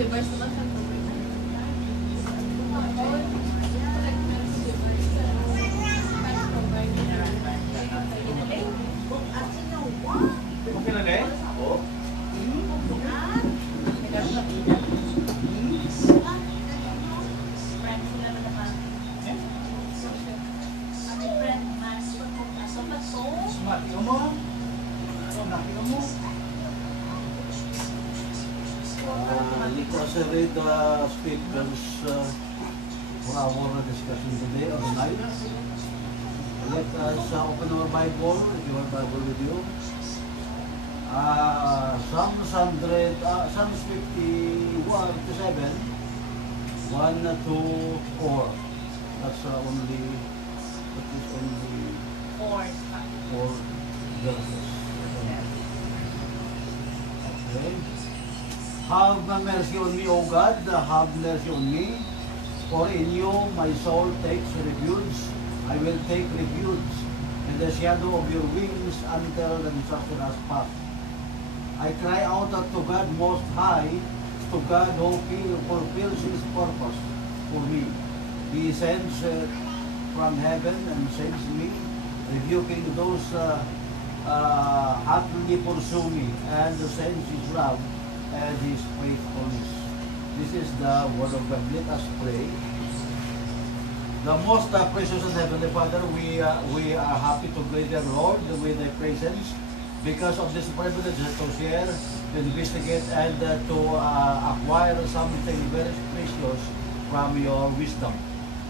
Universe naman sa Okay na din? Oo. Smart ka mo? Nakita mo? Let us read the scriptures for our discussion today or tonight. Let us open our Bible, if you have Bible with you. Psalms 51 to 7, 1 to 4. That's only 4 verses. Okay. Have mercy on me, O God, have mercy on me, for in you my soul takes refuge. I will take refuge in the shadow of your wings until the disastrous path. I cry out to God Most High, to God who fulfills His purpose for me. He sends from heaven and saves me, rebuking those hotly pursue me, and sends His love and His faithfulness. This is the word of God. Let us pray. The most precious and Heavenly Father, we are happy to greet the Lord with Thy presence because of this privilege to share, to investigate, and to acquire something very precious from Your wisdom.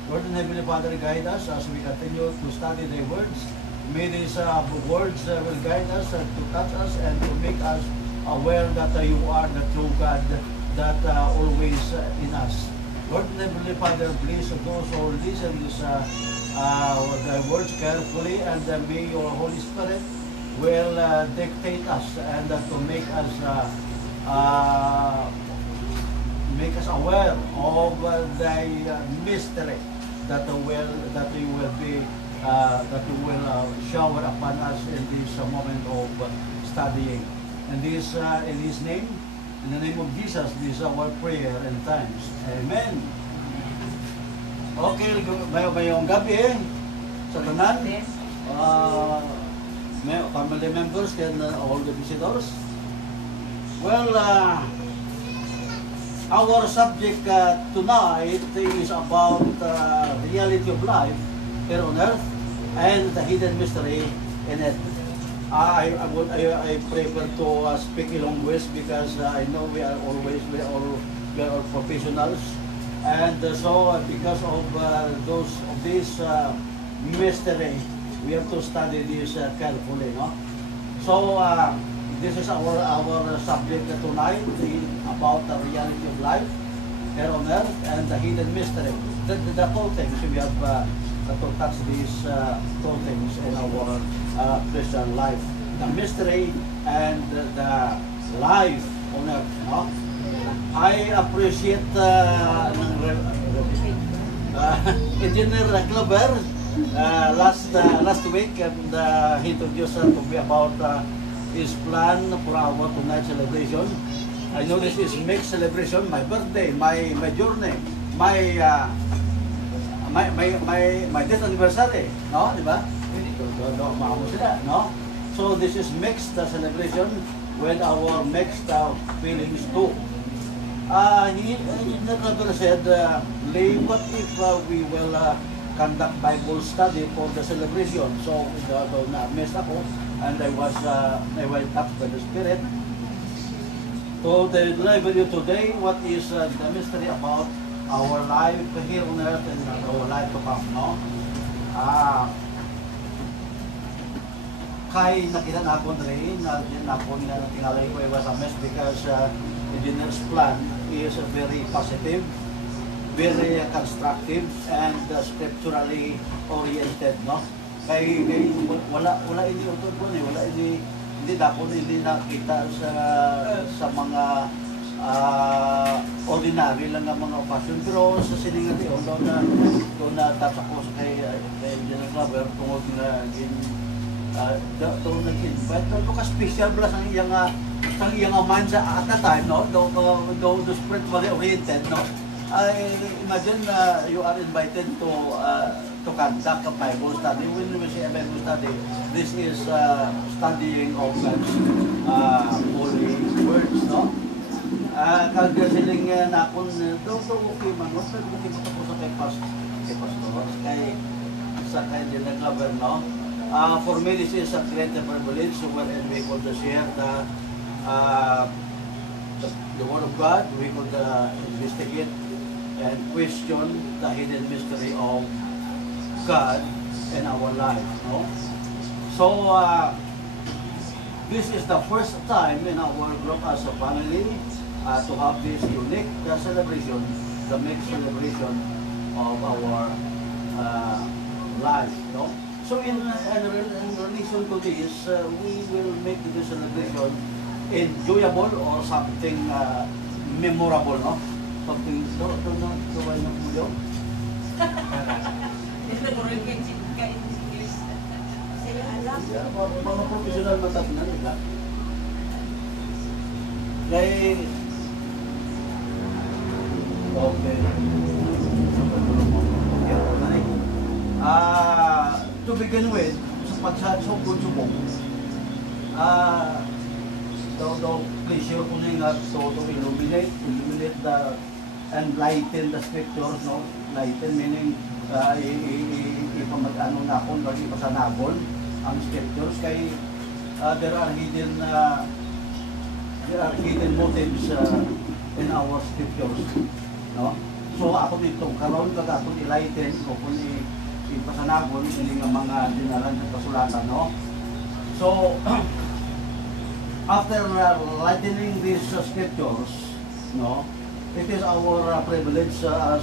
Lord and Heavenly Father, guide us as we continue to study Thy words. May these words will guide us to touch us and to make us aware that You are the true God that always in us. Lord and Heavenly Father, please those who listen this the words carefully, and may Your Holy Spirit will dictate us and to make us aware of Thy mystery that You will shower upon us in this moment of studying. In His name. In the name of Jesus, this is our prayer and thanks. Amen. Okay, mayong gabi sa tanan. Family members and all the visitors. Well, our subject tonight is about the reality of life here on earth and the hidden mystery in it. I prefer to speak in language because I know we are all professionals, and so because of this mystery, we have to study this carefully, no? So this is our subject tonight, about the reality of life here on earth and the hidden mystery. The two things we have to touch these two things in our Christian life, the mystery and the life on earth. No? I appreciate Engineer Glover last week, and he introduced to me about his plan for our tonight celebration. I know this is mixed celebration, my birthday, my journey, my death anniversary, no, di ba? No? So this is mixed celebration with our mixed feelings too. He never said, Lee, what if we will conduct Bible study for the celebration? So na-miss ako, and I was touched by the Spirit to deliver you today what is the mystery about our life here on earth and our life to come, no? Kay nakita na ako rin, tingalay ko was a mess because engineer's plan is very positive, very constructive, and scripturally oriented, no? Kay wala ini utod ko ni, hindi nakita sa mga ordinary lang ang mga okasyon. Pero sa siningan yun, doon na touch ako kay Engineer Glover tungkol na nag-invite. Ito ka special plus ang iyang ang iyang mind at that time, no? Though the spiritually oriented, no? I imagine you are invited to conduct a Bible study. When we say a Bible study, this is studying of God's holy words, no? Kagasiling na akong okay man, no? Pero hindi ko tapos kay pastor, kay dinagaver, no? For me, this is a great privilege wherein we could share the Word of God. We could investigate and question the hidden mystery of God in our life. No? So, this is the first time in our group as a family to have this unique celebration, the mixed celebration of our life. No? So, in relation to this, we will make this celebration enjoyable or something memorable, no? Something tuway na pulo. Mga professional matapnan, di ba? Okay. To begin with, sa pagsasubok-subok, the pleasure ko na to illuminate enlighten the scriptures, no? Enlighten meaning ipamag-ano na akong lagi pasanabon ang scriptures kay there are hidden motives in our scriptures, no? So ako nito karon kag atong enlighten ko kun ipasanagon ini nga mga dinalan sa kasulatan, no? So after lightening these scriptures, no, it is our privilege as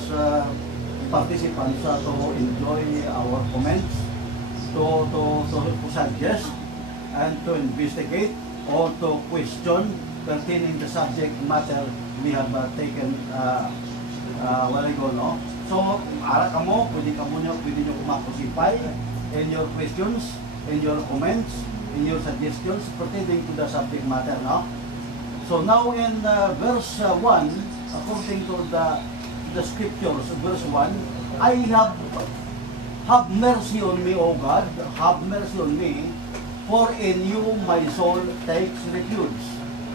participants to enjoy our comments, to suggest and to investigate or to question pertaining the subject matter we have taken while ago, no? So, ara kamo, pwede nyo kumakusipay in your questions, in your comments, in your suggestions pertaining to the subject matter, no? So now in verse 1, according to the scriptures, verse 1, I have mercy on me, O God, have mercy on me, for in you my soul takes refuge.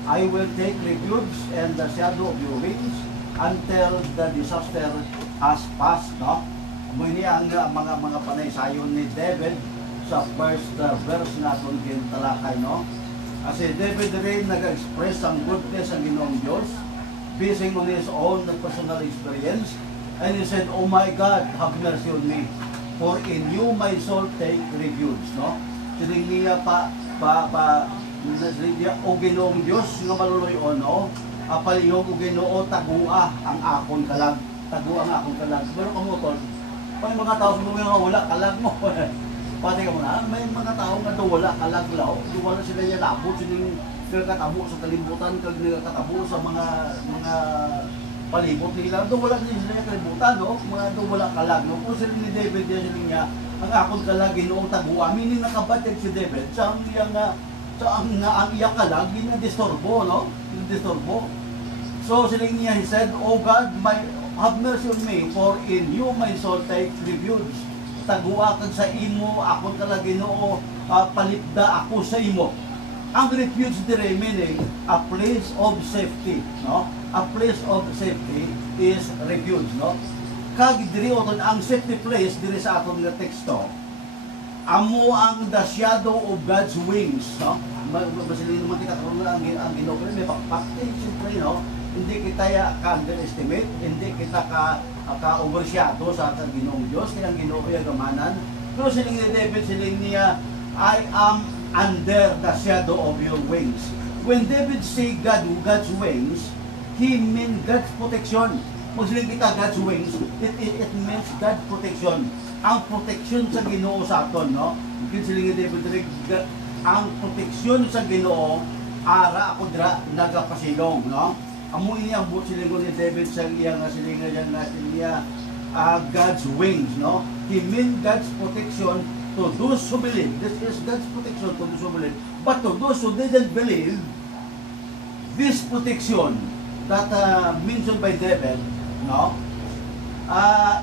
I will take refuge in the shadow of your wings until the disaster has passed, no? Muni ang mga panaysayon ni David sa first verse natin kintalakay, no? Kasi David rin nag-express ang goodness ang Ginoong Diyos basing on his own personal experience, and he said, "Oh my God, have mercy on me, for in you my soul take refuge," no? Siling niya o Ginoong Diyos nga maluluyon, no? Apalihog o Ginoo, tagua ang akon kalag, tagua ang akon kalag. Pero kamutol, may mga tao sa mga wala kalag mo. Pati ka muna, may mga tao nga doon wala kalaglaw, wala sila niya labot, silang nagkatabo sa kalibutan, nagkatabo sa mga palibot nila, doon wala sila niya kalibutan, no? Mga doon wala kalag, no? Kung sila ni David, niya, ang akong kalag, Ginoong tagua, meaning nakabatid si David, sa ang iyang kalag, ginadistorbo, no? Ginadistorbo. So sila niya, he said, "Oh God, have mercy on me, for in you my soul takes refuge." Tagua kag sa imo, akon kala Ginoo, palipda ako sa imo. Ang refuge dire meaning a place of safety, no? A place of safety is refuge, no? Kag diri oton ang safety place dire sa aton nga teksto. Amo ang the shadow of God's wings, no? Basilin mo kita karon ang Ginoo may pakpak, siyempre, no? Hindi kita ka-underestimate, hindi kita ka-overshadow sa ating Ginoong Diyos, kaya ang Ginoo ay gamanan. Pero siling ni David, siling niya, I am under the shadow of your wings. When David say God's wings, he means God's protection. Pag siling kita God's wings, it means God's protection. Ang protection sa Ginoo sa aton, no? Kaya siling ni David, ang protection sa Ginoo, ara ako dira nagapasilong, no? Amo ini ang buot silingon ni David sa iyang silingan niya God's wings, no? He meant God's protection to those who believe. This is God's protection to those who believe. But to those who didn't believe, this protection that mentioned by devil, no,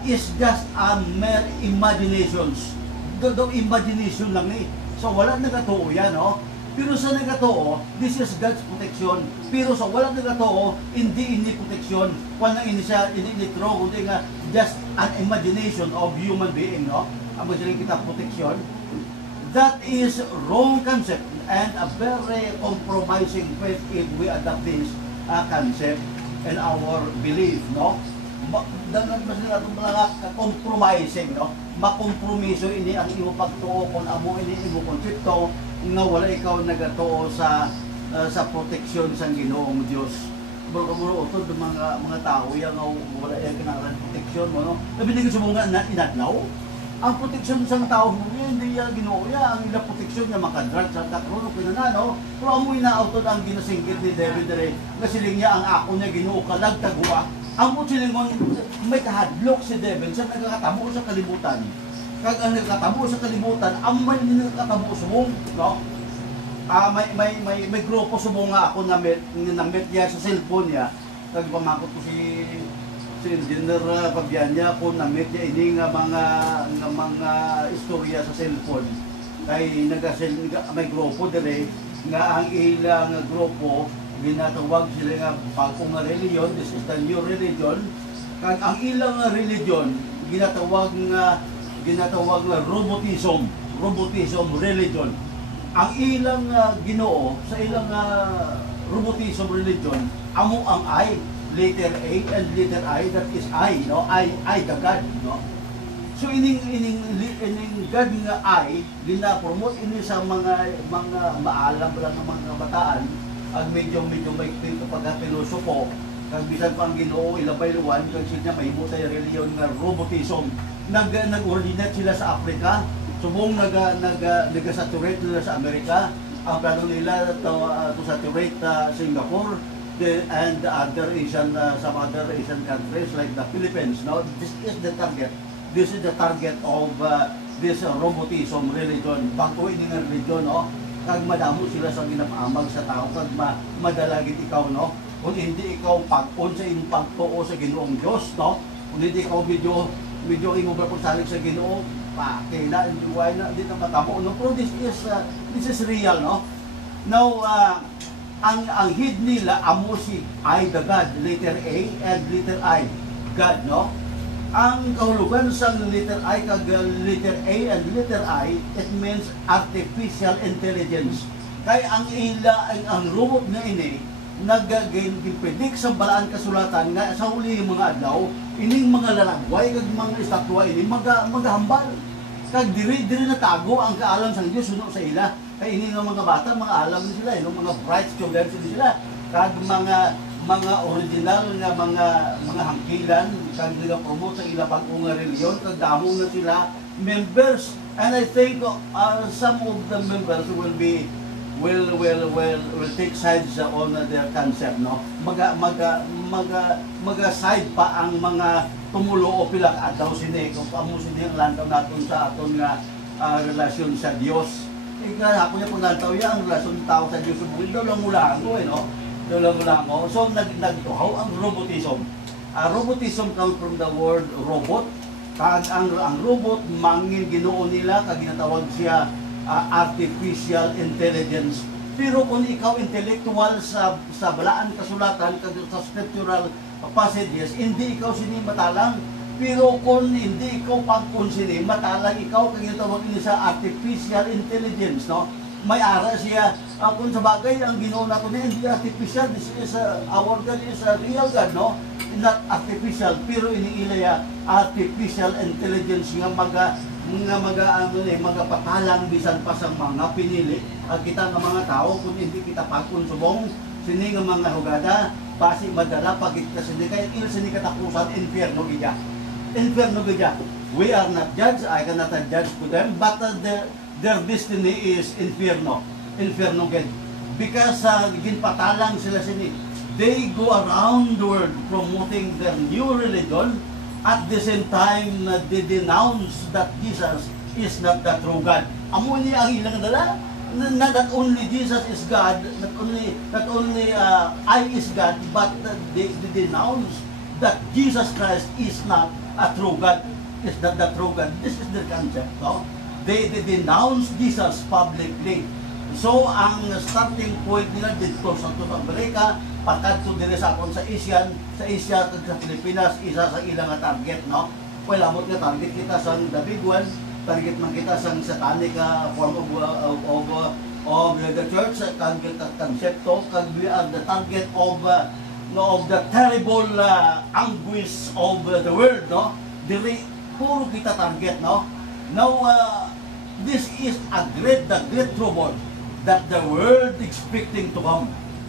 is just a mere imaginations. The imagination lang eh. So wala nagatuo yan, no? Pero sa nagatuo, this is God's protection. Pero sa wala nagatuo, hindi protection. Kung ini siya, ini true, kundi nga just an imagination of human being, no? Ang magaling kita protection. That is wrong concept and a very compromising faith if we adopt this concept and our belief, no? Dapat mas nga itong mga compromising, no? Makompromiso ini ang imo pagtuo kung amo ini imo konsepto nga wala ikaw nagatuo sa proteksyon sa Ginoong Dios. Buro utod ng mga tao yang wala ay kinahanglan proteksyon mo, no? Labi di ko nga inadlaw. Ang proteksyon sa tao hindi ya Ginoo ya ang ila proteksyon nga makadrag sa takron o kinanano. Pero amo inautod ang ginasinggit ni David dire nga siling niya ang ako niya Ginoo kalag tagua. Amo silingon may kahadlok si David sa nagakatabo sa kalibutan. Kag ang nagakatabo sa kalibutan, amo man nagakatabo subong, no? May grupo subong nga ako na met niya sa cellphone niya. Kag pamakot ko si Engineer Fabianya ko na met niya ini nga mga istorya sa cellphone. Kay may grupo dire nga ang ilang grupo ginatawag sila nga bagong religion, this is the new religion. Kag ang ilang religion ginatawag nga robotism religion. Ang ilang Ginoo sa ilang robotism religion amo ang I, letter A and letter I, that is I, no? I the God, no? So ining God nga I gina-promote ini sa mga maalam lang ng mga kabataan ang medyo may pagka-pilosopo kag bisan pa ang Ginoo ilabay luwan kag siya mahimo tayo reliyon nga robotism. Nag-originate sila sa Africa, subong nag-saturate nila sa Amerika. Ang plano nila to saturate Singapore and other Asian some other Asian countries like the Philippines. Now this is the target. This is the target of this robotism religion. Bago ini nga religion, no? Kag madamo sila sa ginapaamag sa tao kag madalagit ikaw, no? Kung hindi ikaw pag-on sa imong pagtuo sa Ginoong Dios, no? Kung hindi ikaw medyo imo pagsalig sa Ginoo, kailan why na di na matamo, no? Pero this is real, no? Now ang head nila amo si I the God, letter A and letter I, God, no? Ang kahulugan sa letter I kag letter A and letter I, it means artificial intelligence. Kay ang robot na ini nag-predict sa balaan kasulatan nga sa huli mga adlaw ining mga lalagway kag mga estatwa ini magahambal. Kag diri natago ang kaalam sa Dios suno sa ila. Kay ini nga mga bata mga alam sila, mga bright students sila. Kag mga original nga mga hangkilan kag nagapromote sa ila bagong reliyon kag damo na sila members, and I think some of the members will take sides on their concept, no? Maga-side pa ang mga tumulo o pilang adlaw sini kung amo sini ang lantaw naton sa aton nga relasyon sa Dios. Ako niya pag lantaw ya ang relasyon tao sa Dios daw lang mula ako, no? So nagtuhaw ang robotism. Robotism comes from the word robot. Kag ang robot mangin Ginoo nila kag ginatawag siya artificial intelligence. Pero kung ikaw intellectual sa balaan kasulatan kag sa scriptural passages, hindi ikaw sini matalang. Pero kung hindi ikaw pagkon sini matalang, ikaw kag ginatawag ni sa artificial intelligence, no? May ara siya kung sa bagay ang Ginoo nato ni hindi artificial. This is our God is a real God, no? Not artificial, pero iniilaya artificial intelligence nga magapatalang bisan pa sa mga pinili ang kita nga mga tao kung hindi kita pagkonsumong sini nga mga hugada basi madala pag kita sini kay sini katapusan inferno gidya. We are not judged, I cannot judge to them, but their destiny is inferno gid, because ginpatalang sila sini. They go around the world promoting their new religion. At the same time, they denounce that Jesus is not the true God. Amo niya ang ilang dala. Not only Jesus is God, not only I is God, but they denounce that Jesus Christ is not a true God, is not the true God. This is their concept, no? They denounce Jesus publicly. So, ang starting point nila dito sa Amerika, pagkadto dire sa akon sa Asia, sa Pilipinas, isa sa ilang target, no? Well, amot nga target kita sa the big one, target man kita sa satanic form of the church, kag konsepto, kag we are the target of the terrible anguish of the world, no? Dili puro kita target, no? Now, this is the great trouble that the world expecting to come.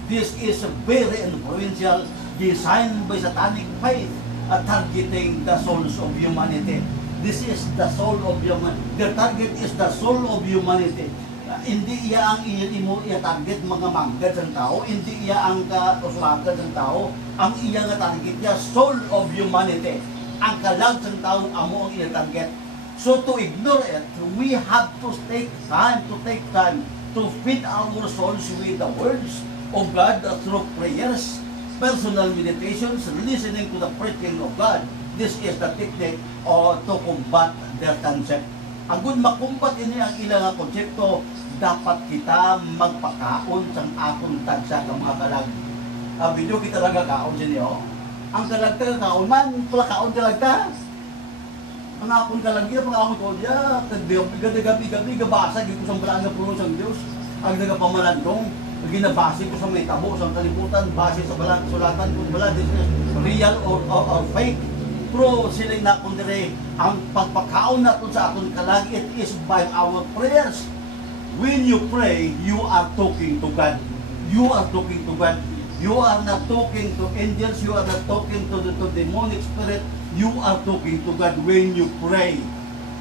This is very influential, designed by satanic faith, targeting the souls of humanity. This is the soul of humanity. The target is the soul of humanity. Hindi iya ang target mga manggad ng tao, hindi iya ang kauswagan ng tao, ang iya nga target niya, soul of humanity. Ang kalag ng tao, amo ang iya target. So to ignore it, we have to take time to feed our souls with the words of God through prayers, personal meditations, listening to the preaching of God. This is the technique to combat their concept. Ang good makumbat ini ang ilang konsepto, dapat kita magpakaon sa akong tagsa ng mga kalag. Video kita lang kakaon sa inyo. Ang kalag ka kaon man, pala kaon kalag ta. Ang akong kalagya, pang akong kolya, gabi-gabi, gabasa, ko sa balang na puno ng Diyos. Ang nagapamalandong, ginabase ko sa may tabo, sa kalibutan, base sa balang sulatan, kung bala, this is real or fake. Pero silang nakundire, ang pagpakaon natin sa akong kalag, it is by our prayers. When you pray, you are talking to God. You are talking to God. You are not talking to angels, you are not talking to demonic spirit, you are talking to God when you pray.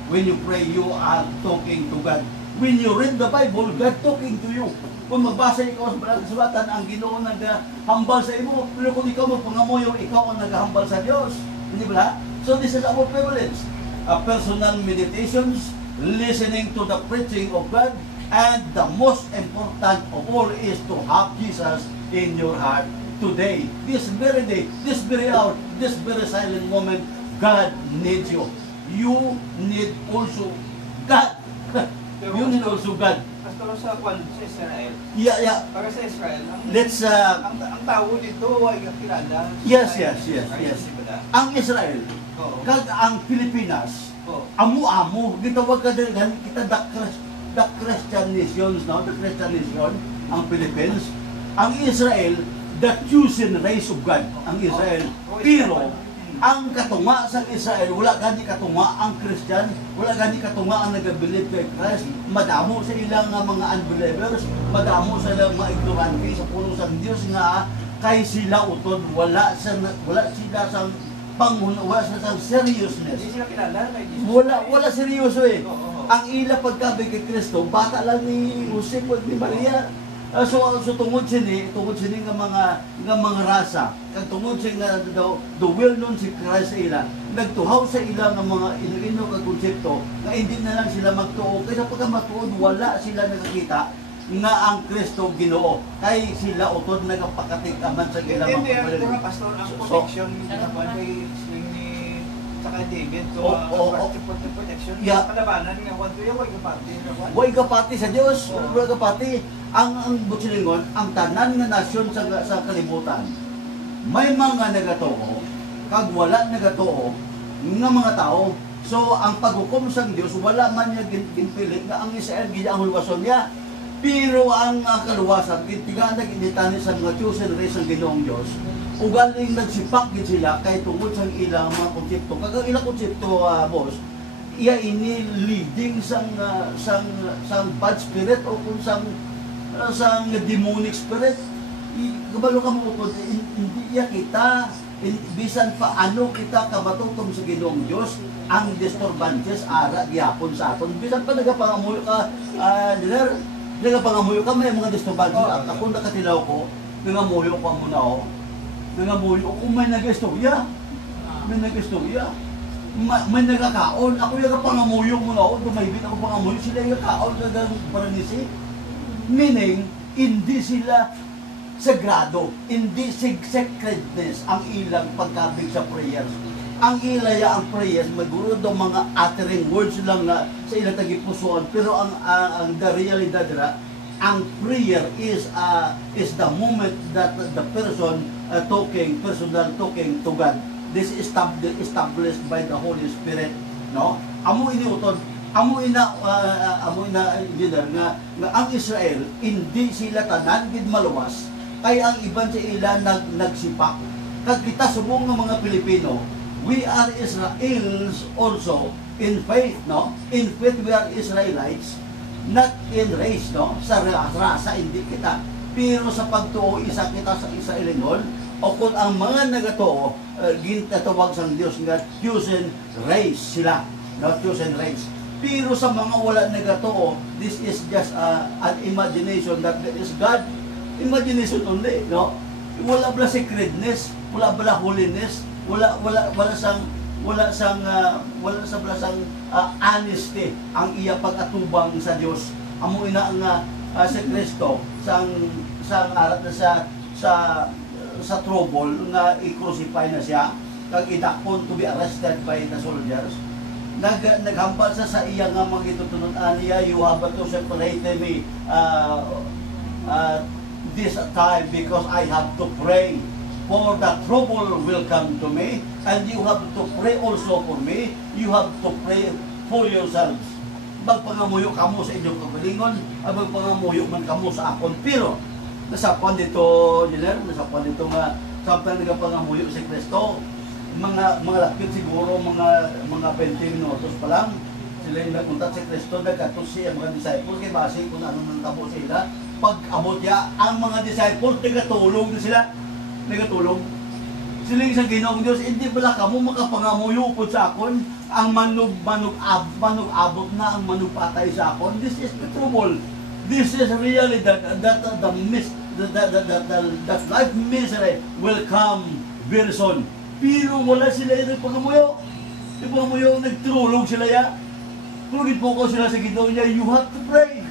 When you pray, you are talking to God. When you read the Bible, God talking to you. Kung magbasa ikaw sa balang sulatan, ang Ginoo naghambal sa imo, pero kung ikaw magpangamuyo, ikaw ang naghambal sa Dios. Hindi ba? So this is our privilege. Personal meditations, listening to the preaching of God, and the most important of all is to have Jesus in your heart today, this very day, this very hour, this very silent moment. God needs you. You need also God. You need also God. Pastor, sa Israel. Yeah. Para sa Israel, ang tao dito ay kilala. Yes. Ang Israel, kag ang Pilipinas, amo-amo, gitawag kita the Christian nations, no? The Christian nation, ang Philippines. Ang Israel, the chosen race of God, ang Israel. Pero, ang katunga sa Israel, wala gani katunga ang Christian, wala gani katunga ang nag-believe kay Christ. Madamo sa ilang mga unbelievers, madamo sa ilang mga ignorante sa puno sa Diyos nga, kay sila utod, wala sila sa wala sa seriousness. Hindi sila kilala kay Jesus. Wala seryoso eh. Ang ila pagkabig kay Kristo, bata lang ni Jose o ni Maria. So tungod sini nga mga rasa, kag tungod sini the will known si Christ sa ila, nagtuhaw sa ila nga mga ino kag konsepto nga hindi na lang sila magtuo kaysa pagka matuod wala sila nakakita nga ang Kristo Ginoo kay sila utod nagapakatig-aman sa ilang mga mga pastor ang protection kay saka David to protection kalabanan nga way kapati sa Dios, way kapati ang butsilingon ang tanan nga nasyon sa kalibutan. May mga nagatuo kag wala nagatuo nga mga tao. So ang paghukom sa Dios wala man niya ginpili nga ang Israel gid ang hulwason niya. Pero ang kaluwasan gitigaan naginitani sa mga chosen race ng Ginoong Dios. Ugaling nagsipak gid sila kay tungod sa ilang mga konsepto. Kag ilang konsepto boss, iya ini leading sang bad spirit o kung sang demonic spirit. Kabalo ka mo po, hindi iya kita bisan pa ano kita kabatutom sa Ginoong Dios ang disturbances ara gyapon sa aton. Bisan pa nagapangamuyo ka nagapangamuyo ka may mga disturbances ako nakatilaw ko, nangamuyo ko muna ako. Nangamuyo kung may nag-istorya. May nagkakaon. Ako yung pangamuyo muna ako. Dumaybit ako pangamuyo. Sila yung kaon gagang paranisi. Meaning, hindi sila sagrado, hindi sacredness ang ilang pagkabig sa prayers. Ang ilaya ang prayers, maguro daw mga uttering words lang na sa ilang tagipusoan, pero ang the realidad na, ang prayer is the moment that the person personal talking to God. This is established by the Holy Spirit, no? Amo iniuton, amo ina leader nga ang Israel hindi sila tanan gid maluwas, kay ang iban sa ila nagsipak. Kag kita subong nga mga Pilipino, we are Israels also in faith, no? In faith we are Israelites, not in race, no? Sa rasa hindi kita, pero sa pagtuo isa kita sa Israelingon, o kung ang mga nagatuo gintatawag sa Dios nga chosen race sila, no? Chosen race. Pero sa mga wala nagatuo, this is just an imagination that is God imagination only, no? Wala bala sacredness, wala bala holiness, wala sang honesty ang iya pag-atubang sa Dios. Amo ina nga si Kristo sang arat na sa trouble nga i-crucify na siya, kag idakpon to be arrested by the soldiers. Naghambal sa iya nga mga itutunod niya, you have to separate me this time because I have to pray. For the trouble will come to me, and you have to pray also for me. You have to pray for yourselves. Magpangamuyo kamo sa inyong kagalingon, magpangamuyo man kamo sa akon. Pero, nasapan dito, nasapan dito nga, sampai nagapangamuyo si Kristo, mga lapit siguro, mga 20 minutos pa lang, sila yung nagpunta si Kristo, nagkatos siya mga disciples, kaya base kung ano nang tabo sila. Pag abot niya, ang mga disciples, nagatulong na sila. Nagatulong. Sila yung sa Ginoong Diyos, hindi bala ka mo makapangamuyo po sa akon, ang manug-abot na ang manupatay sa akon. This is the trouble. This is really that life misery will come very soon. Pero wala sila yung nagpangamuyo. Yung pangamuyo, nagtulong sila ya. Tulogin po ko sila sa Ginoong niya, you have to pray.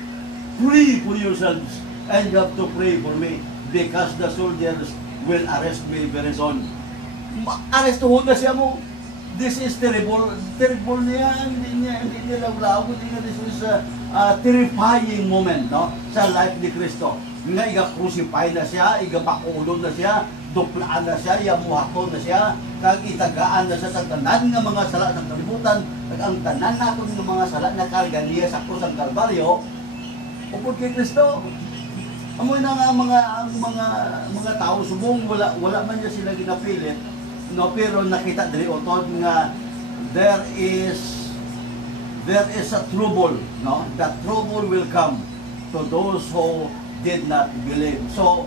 Pray for yourselves. And you have to pray for me. Because the soldiers will arrest me very soon. Arrestuhon na siya mo. This is terrible. Terrible niya. Hindi niya lawlaw. This is a terrifying moment, no? Sa life ni Kristo. Nga iga-crucify na siya, iga-pakulon na siya, duplaan na siya, yamuhakon na siya, kag itagaan na siya sa tanan nga mga sala ng kalibutan, kag ang tanan natin ng mga sala na karga niya sa krus ng Kalbaryo, upod kay Kristo. Amoy na nga mga tao subong wala man niya sila ginapilit, no, pero nakita diri utod nga there is a trouble, no? That trouble will come to those who did not believe. So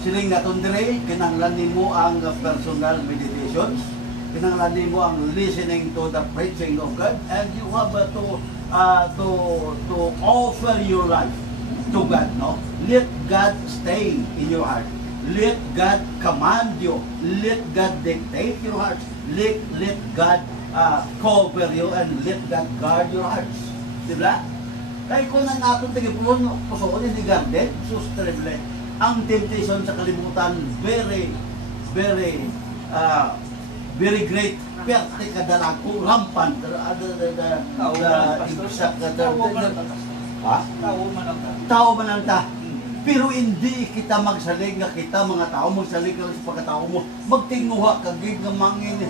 siling naton diri, kinahanglan nimo ang personal meditations, kinahanglan nimo ang listening to the preaching of God, and you have to offer your life to God, no? Let God stay in your heart. Let God command you. Let God dictate your hearts. Let God cover you, and let God guard your hearts. Diba? Kaya kung nang atong tagipunon, pusoon ni garden, sus terrible. Ang temptation sa kalimutan, very great. Perte kadalang ko, rampant. Tao man ang ta. Pero hindi kita magsalig nga kita mga tao, magsalig ka sa pagkatao mo. Magtinguha ka, gig nga mangin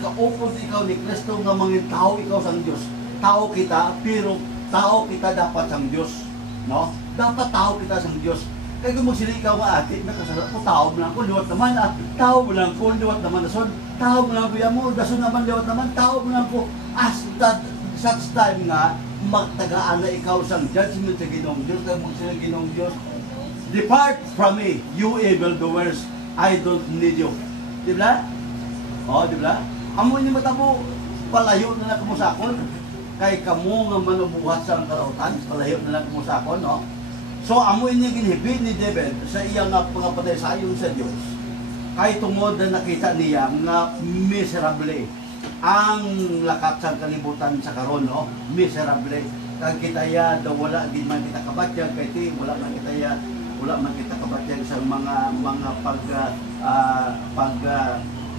ka, upod ikaw ni Kristo nga mangin tao ikaw sang Diyos. Tao kita, pero tao kita dapat sang Diyos. No? Dapat tao kita sang Diyos. Kaya kung magsilig ikaw nga ati, nakasala ko, tao mo lang ko, liwat naman, tao mo lang ko, liwat naman nason, tao mo lang ko, mo, dason naman, liwat naman, tao mo lang ko, as that such time nga, magtagaan na ikaw sa judgment sa Ginoong Diyos, kaya magsilang Ginoong Diyos, depart from me, you evildoers, I don't need you. Diba? O, diba? Amo niyo matabo, palayo na lang kumusakon, kay kamo nga manubuhat sa karautan, palayo na lang kumusakon, no? So, amo niya ginhibid ni David sa iyang pangapatay sa ayon sa Diyos, kay tungod na nakita niya nga miserable ang lakat sa kalibutan sa karon, no? Miserable. kag kita ya daw wala din man kita kabatyag kay ti wala man kita ya wala man kita kabatyag sa mga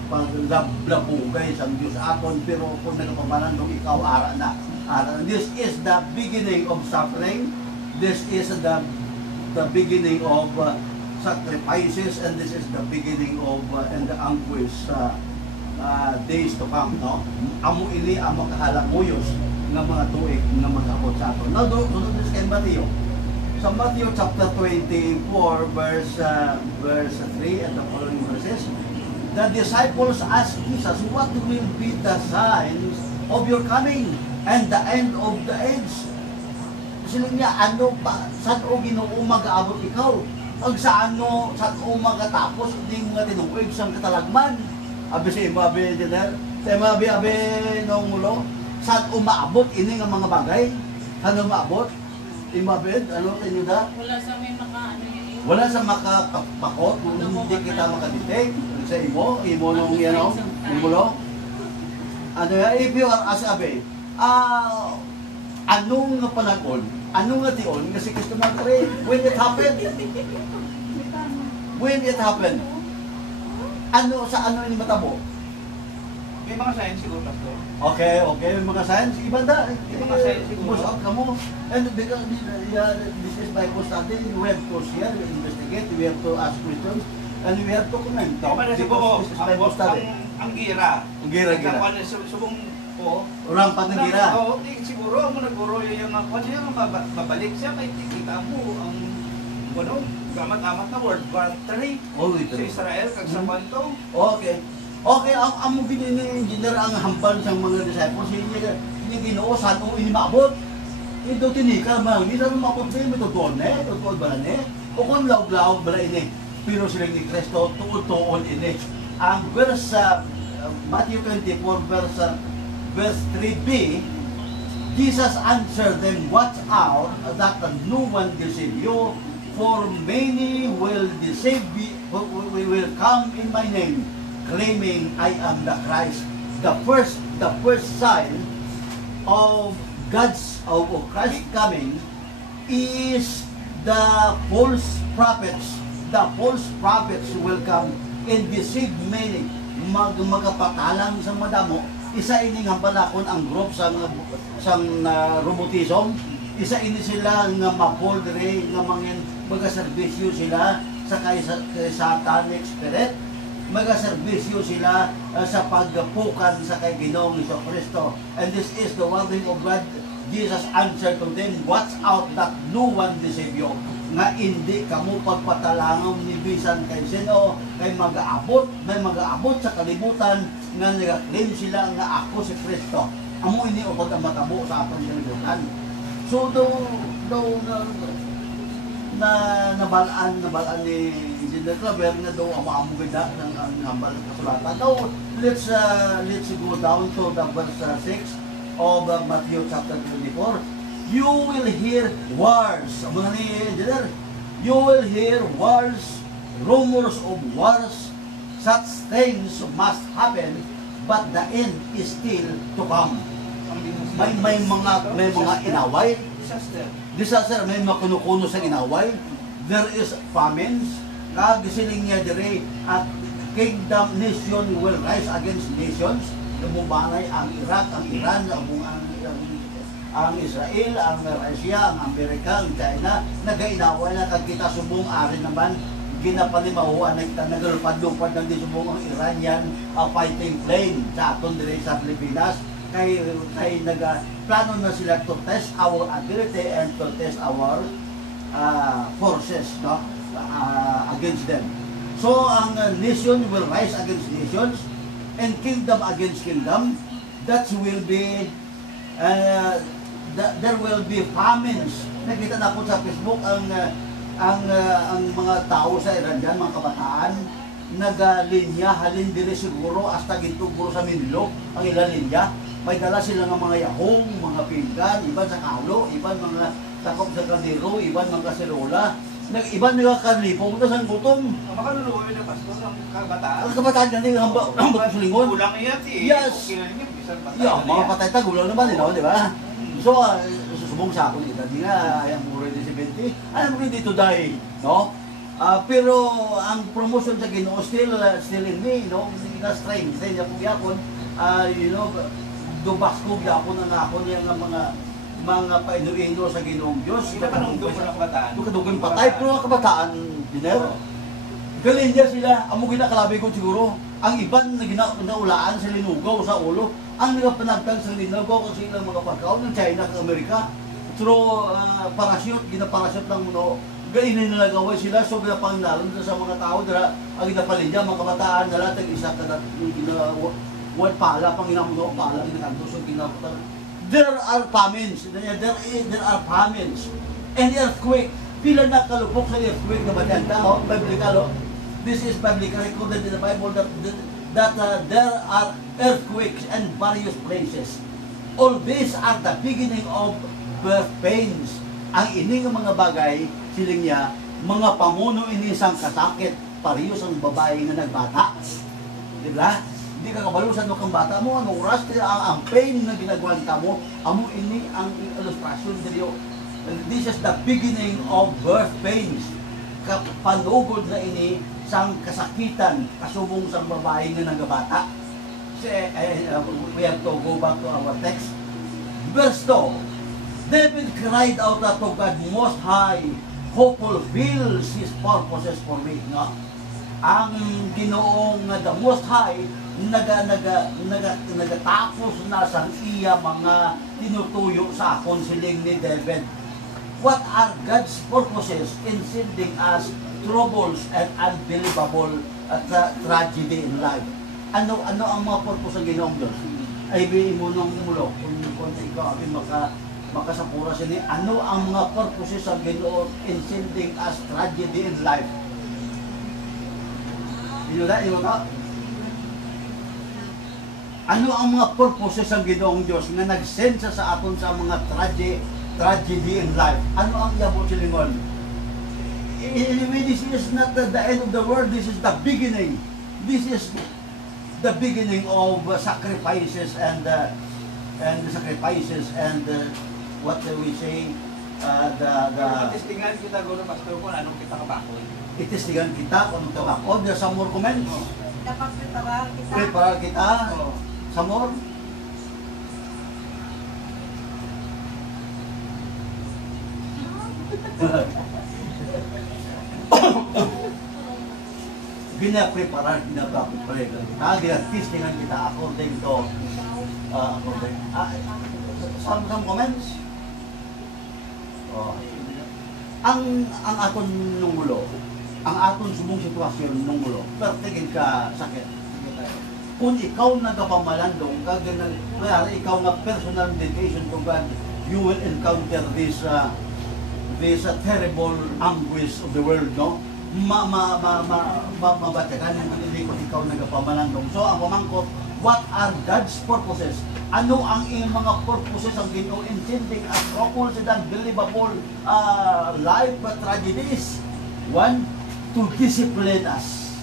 paglabugay sa Diyos aton, pero kung nagpamanan nung ikaw ara na. This is the beginning of suffering. This is the beginning of sacrifices, and this is the beginning of and the anguish days to come, no? Amo ini ang makahalanguyos ng mga tuig nga mag-abot sa aton. Now, doon kay Matthew. Sa Matthew chapter 24, verse 3 and the following verses, the disciples asked Jesus, what will be the signs of your coming and the end of the age? Sino niya, ano pa, saan o Ginoo mag-aabot ikaw? Ang saan o magatapos, hindi nga tinuig sa katalagman. Abi sa ima, abi diner, sa ima, abi nung mulo, saan umaabot ini nga mga bagay? Saan umaabot? Imabed, ano tayo da? Wala sa may wala sa makapakot, hindi kita makadetect sa imo nung yan, imo lo. Ano ya, if you are asabi, anong nga panahon, anong nga tion, kasi Kristo magkari, when it happened, sa ano ini matabo? May mga science siguro, Pastor. Okay, may mga science, iba da. May mga science siguro. Kamu, and because this is Bible study, we have to share, investigate, we have to ask questions, and we have to comment. Para siguro, This is Bible study. ang gira. Ang gira. Subong po. Rampat ng gira. Oo, siguro mo naguro yung mga kwan siya, babalik siya, kay kita mo ang gamat-amat na World War III sa Israel, kag sa Panto. Okay, ang mo engineer ang hampan sa mga disciples, niya Ginoo saan o inimabot. Ito tinika man, hindi na mabot sa ito tuod ba na o kung laog-laog ba ini. Pero sila ni Kristo, tuod-tuod ini. Ang verse Matthew 24, verse 3b, Jesus answered them, watch out that no one deceive you, for many will deceive me, will come in my name, claiming I am the Christ. The first sign of Christ's coming is the false prophets. The false prophets will come and deceive many. Magapatalang sa madamo. Isa ini nga balakon ang group sang robotism. Isa ini sila nga mapoldre nga magaserbisyo sila sa kay satanic spirit. Magaserbisyo sila sa pagpukan sa kay Ginoong Kristo. And this is the wording of God. Jesus answered to them, watch out that no one deceive you. Nga hindi kamo pagpatalangaw ni bisan kay sino, kay may mag-aabot sa kalibutan nga nag-claim sila nga ako si Kristo. Amo ini upod ang matabo sa atong kalibutan. So nabalaan ni Engineer Claver na daw ang ganda ng hambal ng kasulatan. Now, let's go down to the verse 6 of Matthew chapter 24. You will hear wars. Muna ni Engineer, you will hear wars, rumors of wars. Such things must happen, but the end is still to come. May mga inaway. Disaster, may makuno-kuno sa inaway. There is famines. Kagisiling niya dire at kingdom nation will rise against nations. Lumabanay ang Iraq, ang Iran, ang Israel, ang Russia, ang Amerika, ang China. Nagainaway na kagkita subong ari naman. Ginapalimahuan na nagalupad-lupad ng disubong ang Iranian fighting plane sa aton dire sa Pilipinas. Kay plano na sila to test our ability and to test our forces, no, against them. So ang nation will rise against nations and kingdom against kingdom. That will be there will be famines. Nakita na ko sa Facebook ang mga tao sa Iran dyan, mga kabataan, nagalinya halin dire siguro hasta gituguro sa Minlo ang ilang linya. May dala sila ng mga yahong, mga pinggan, iban sa kalo, iban mga takop sa kaldero, iban mga kaserola. Iban mga karlipo, punta sa gutom. Makaluluoy na Pastor ang kabataan. Ang kabataan ganun, hambak sa lingon. Kulang iya, Yes. Okay na niya, bisan patay. Yeah, mga patay tagulang naman, di ba? So, subong sa ako nila. Di nga, I am already 70. I am ready to die. No? Pero ang promotion sa Ginoo still in me, no? Na strain niya po yakon, you know, dubas ko yakon ang ako niya ng mga paino-ino sa Ginoong Diyos. Kita pa nung doon ng kabataan. Dugan patay, pero ang kabataan, dinero. Galing niya sila, amo ginakalabi ko siguro. Ang iban na ginaulaan sa linugaw sa ulo, ang nagapanagtag sa linugaw kasi ilang mga pagkaon ng China at Amerika. Through parachute, ginaparachute lang mo. Gainin na nagaway sila, so ginapangnalon sa mga tao, dara ang ginapalin niya, mga kabataan nila, tag-isa ka na, what pala, pang ginamuno, pala, ginakanto, so ginaputan. There are famines, there are famines, and earthquake. Pila na kalupok sa earthquake na matanda, biblical, this is biblical recorded in the Bible that there are earthquakes in various places. All these are the beginning of birth pains. Ang ining mga bagay, siling niya, mga pamuno inisang kasakit, parehas ang babae na nagbata. Diba? Hindi ka kabalusan mo kang bata mo, ano oras, ang pain na ginagawanta mo, amo ini ang illustration dito. This is the beginning of birth pains. Panugod na ini sang kasakitan, kasubong sang babae na nagbata. We have to go back to our text. Verse 2. David cried out to God Most High, who fulfills His purposes for me. No? Ang Ginoong the Most High, nagatapos na sa iya mga tinutuyo sa akon siling ni David. What are God's purposes in sending us troubles and unbelievable tragedy in life? Ano ang mga purpose ng Ginoong Diyos? Ay bimunong mulo kung ikaw ay makasapura sini, ano ang mga purposes ng Ginoo in sending us tragedy in life? Yun na? Ano ang mga purposes ng Ginoong Diyos na nag-send sa aton sa mga tragedy in life? Ano ang yabot silingon? Anyway, this is not the end of the world, this is the beginning. This is the beginning of sacrifices and what do we say, Itistingan kita guro pastor kung anong kita kabakod. Itistingan kita kung anong kabakod. There's some more comments. Dapat preparar kita. Preparar kita. Some more. Gina-preparar, gina-prepare kita. Gina-tistingan kita according to some comments. Ang aton nungulo, ang aton subong sitwasyon nungulo, pertigin ka sakit. Kung ikaw nagapamalandong, kaya ikaw nga personal dedication to God, you will encounter this terrible anguish of the world, no? Mabatagan yung kung ikaw nagapamalandong. So, ang pamangkot, what are God's purposes? Ano ang iyong mga purposes ang Ginoo in sending us troubles and unbelievable life tragedies? One, to discipline us.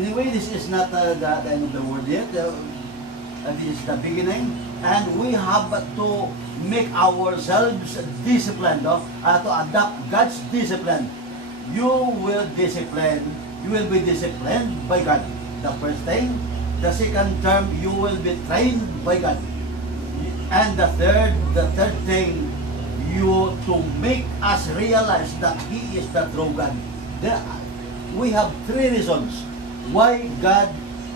Anyway, this is not the end of the world yet. This is the beginning. And we have to make ourselves disciplined, to adopt God's discipline. You will be disciplined by God. The first thing. The second term, you will be trained by God. And the third thing, you to make us realize that He is the true God. We have three reasons why God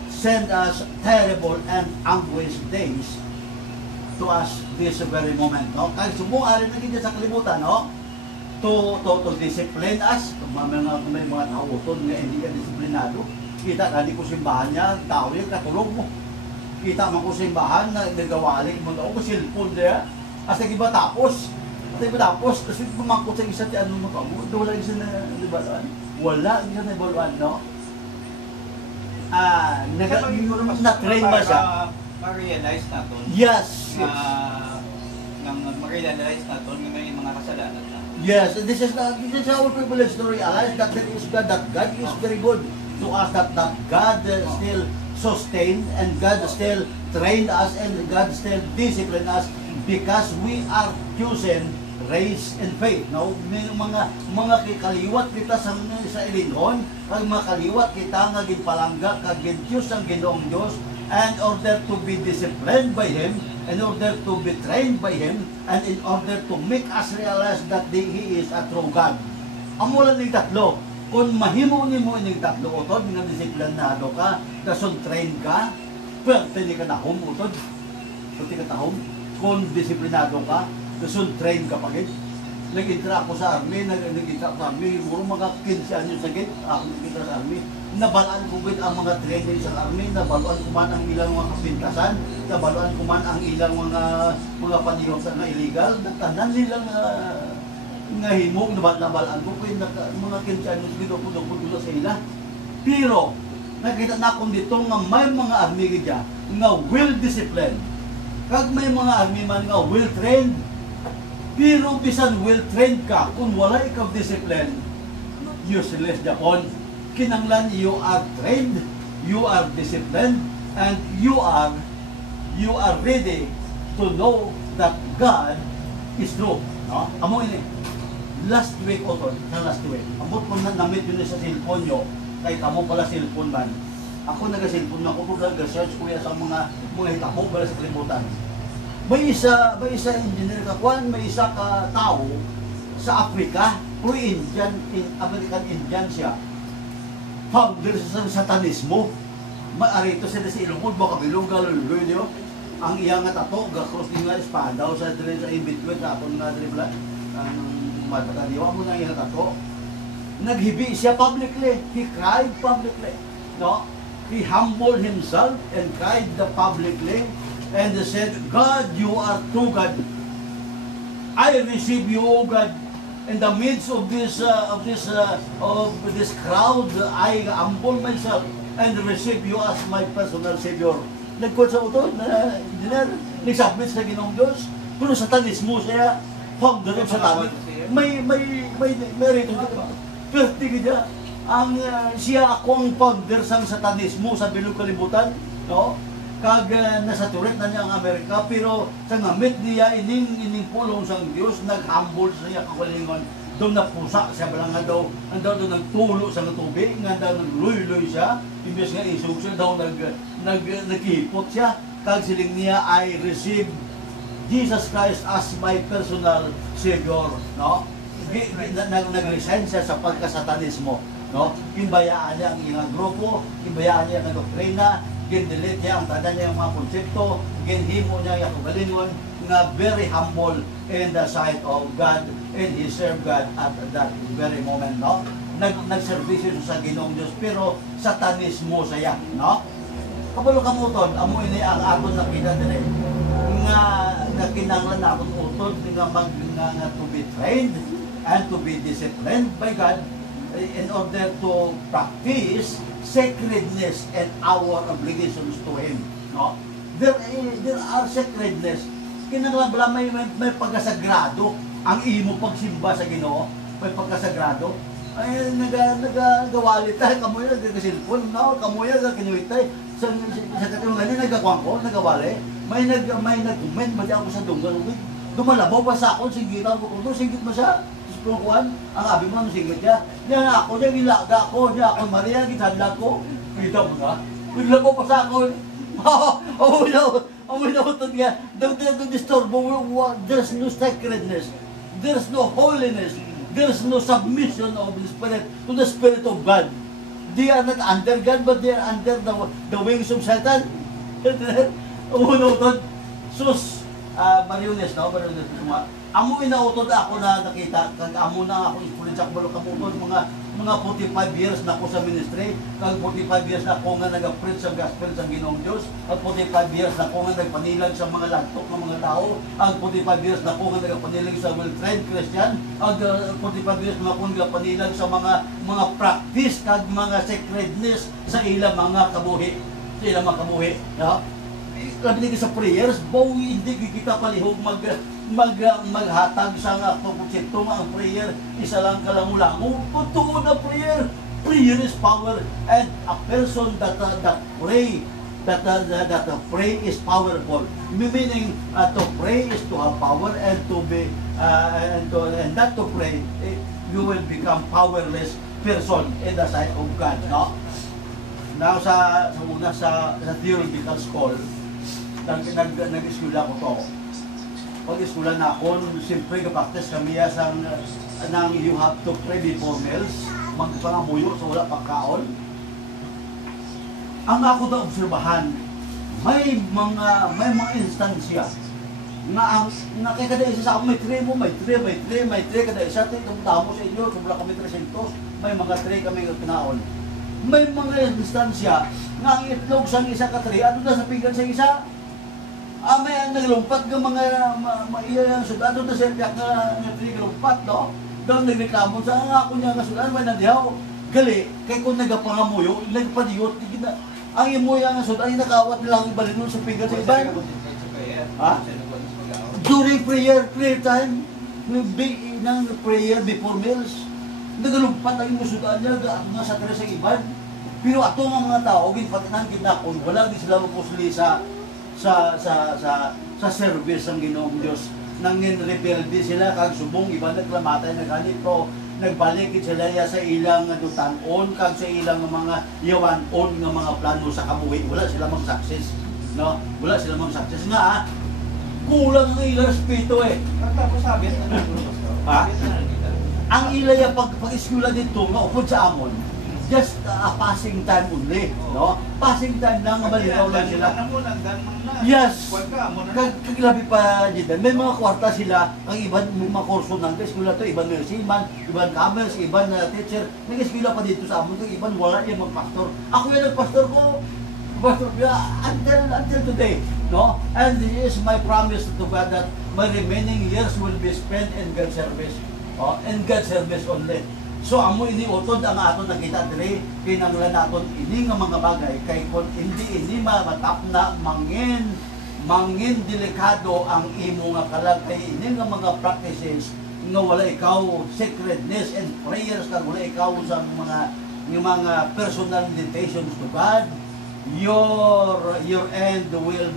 sent us terrible and anguish days to us this very moment. No? Kahit sumuari na kita sa kalimutan, no? To discipline us, may mga tauton nga hindi ka disiplinado. Kita na di ko simbahan niya, tao yung katulog mo. Kita mo ko simbahan na nagawali mo na ako, cellphone niya. As iba tapos, kasi pumangkot sa isa, ano mo ka mo, wala isa na nabaluan. Wala isa na nabaluan, no? Na-train ba siya? Ma-realize natin. Yes. Ma-realize natin may mga kasalanan na. Yes, this is our privilege to realize that there is God, that God is very good to us, that God still sustained and God still trained us and God still disciplined us because we are chosen race and faith. No, may mga kikaliwat kita sa ilingon, ang mga kaliwat kita nga ginpalangga kag Diyos ang Ginoong Dios, and in order to be disciplined by Him, in order to be trained by Him, and in order to make us realize that He is a true God. Amo lang ning tatlo. Kung mahimo nimo ning tatlo utod nga disiplinado ka, dason train ka, pero tini ka nahom utod. Pati ka tahom. Kung disiplinado ka, dason train ka pagid. Nag-intra ako sa army, nag-intra ako sa army, siguro mga 15 anyos sagit, ako nag-intra sa army. Nabalaan ko gid ang mga training sa army, nabaluan ko man ang ilang mga kapintasan, nabaluan ko man ang ilang mga panihon sa nga illegal, natanan nilang nga himog nabalaan ko kay mga 15 anyos gid ako dulo sa ila. Pero nakita na ko dito nga may mga army gid nga well disciplined. Kag may mga army man nga well trained. Pero bisan well trained ka, kung wala ikaw discipline, useless Japon. Kinanglan you are trained, you are disciplined, and you are ready to know that God is true. No? Amo ini. Last week o last week. Amot ko na namit yun sa cellphone nyo, kahit amo pala cellphone man. Ako nag-cellphone na ako, nag-search ko sa mga hitabo pala sa kalimutan. May isa engineer kakuan, may isa ka tao sa Africa, pro-Indian, American Indian siya. Founder sa satanismo. Maarito sila sa ilungod, baka bilong galuloy niyo. Ang iyang tato, gakros niya espada, o sa in-between, tapon nga dribla, ang matataniwa mo na iyang tato. Naghibi siya publicly, he cried publicly. No? He humbled himself and cried publicly. And they said, God, you are true God. I receive you, O God. In the midst of this crowd, I humble myself and receive you as my personal Savior. Nagkuhan sa utod na engineer, nagsubmit sa Ginoong Diyos. Pero satanismo siya, founder of satanismo. May rito dito. Pero tigil ang siya ako ang founder sa satanismo sa bilog kalibutan. No? Kag nasa turet na niya ang Amerika, pero sa ngamit niya ining pulong sang Dios, naghambol sa iya kakalingon. Doon napusa siya balang nga daw, ang daw nagtulo sa tubig, nga daw nagluy-luy siya, imbes nga isog siya daw nagkipot siya. Kag siling niya, I receive Jesus Christ as my personal Savior, no? Nag-resign siya sa pagkasatanismo, no? Imbayaan niya ang iyang grupo, imbayaan niya ang doktrina, gindelete niya ang tanan niya ang mga konsepto, ginhimo niya yung kagalingon nga very humble in the sight of God, and he served God at that very moment, no? Nagservisyo sa Ginoong Diyos, pero satanismo saya, no? Kapalo kamuton, amo ini ang aton nakita dire nga kinahanglan naton utod nga to be trained and to be disciplined by God in order to practice sacredness and our obligations to Him. No? There are sacredness. Kinahanglan may pagkasagrado ang imo pagsimba sa Ginoo, may pagkasagrado. Ay nagawalit tayo kamoy nagasilpon, no? Kamoy kinuwitay sa katulungan ni nagakuan ko, nagawali. May nag-comment ba ako sa dunggan. Dumalabaw pa sa ako, singgita ko, singgit mo siya. Kuan, ang abi mo singgit niya. Niya ako, niya gilaga ko, niya ako Maria, gitadla ko. Kita mo na? Bigla ko pa sa ako. Amoy na utod nga. Don't disturb. There's no sacredness. There's no holiness. There's no submission of the Spirit to the Spirit of God. They are not under God, but they are under the wings of Satan. Amoy na utod. Sus, Mariones, no? Mariones, amo inautod ako na nakita, kag amo na ako ipulit sa kabalo kamuton, mga 45 years na ako sa ministry, kag 45 years na ako nga nag-preach sa gospel sa Ginoong Diyos, kag 45 years na ako nga nagpanilag sa mga lagtok ng mga tao, kag 45 years na ako nga nagpanilag sa well-trained Christian, kag 45 years na ako nagpanilag sa mga practice kag mga sacredness sa ilang mga kabuhi, no? Labi sa prayers, hindi kita palihog maghatag sa nga konsepto nga ang prayer isa lang kalamulango. Totoo na prayer is power, and a person that pray that to pray is powerful. Meaning, to pray is to have power, and to be and not to pray, you will become powerless person in the sight of God. No? Now sa theological school, nag-eskwela ko to. Pag-eskwela na ako, siyempre kapaktes kami nang you have to pray before meals, magpangamuyo so wala pagkaon. Ang ako na obserbahan, may mga instansya na kaya kada isa sa ako may tray kada isa tumutamo sa inyo, kumula kami 300, may mga tray kami kinaon. May mga instansya nga ang itlog sa isa ka tray, ano na sa pigan sa isa? May ang naglumpat ng mga maiyang sudan, ano na sa iyak nga tray lumpat, no? Doon nagreklamo sa ako niya nga sudan, may nandiyaw, gali, kaya kung nagapangamuyo, nagpadiyot, ang imuya nga sudan, ay nakawat nilang ibalin sa pigan sa iba. Ha? During prayer time, ng prayer before meals, nagalumpat ang imusudan niya, nga sa tres sa iban. Pero ato nga mga tao, ginpatinan kinakon, wala din sila mapusli sa service ng Ginoong Diyos. Nangin rebelde sila, kag subong, iba naglamatay na ganito, nagbalik sila sa ilang dutanon, kag sa ilang mga yawanon nga mga plano sa kabuhi, wala sila mang success. No? Wala sila mang success nga, kulang ang ilang respeto eh. Tapos sabi, Ha? Ang ilaya pag-iskula dito, naupod sa amon, just a passing time only, no? Passing time lang, malinaw lang sila. Yes. Kagilabi pa dito. May mga kwarta sila, ang iban mga kurso ng iskula to, iban nursingman, iban commerce, iban teacher. May iskula pa dito sa amon, iban wala yung mag-pastor. Ako yung nag-pastor ko, Pastor, until today, no? And this is my promise to God that my remaining years will be spent in God's service. In God's service only. So amo ini utod ang aton nakita diri kinanglan naton ini nga mga bagay kay kun hindi matap na mangin delikado ang imo nga kalag kay ini nga mga practices nga wala ikaw sacredness and prayers kag wala ikaw sa mga personal invitations to God, your end will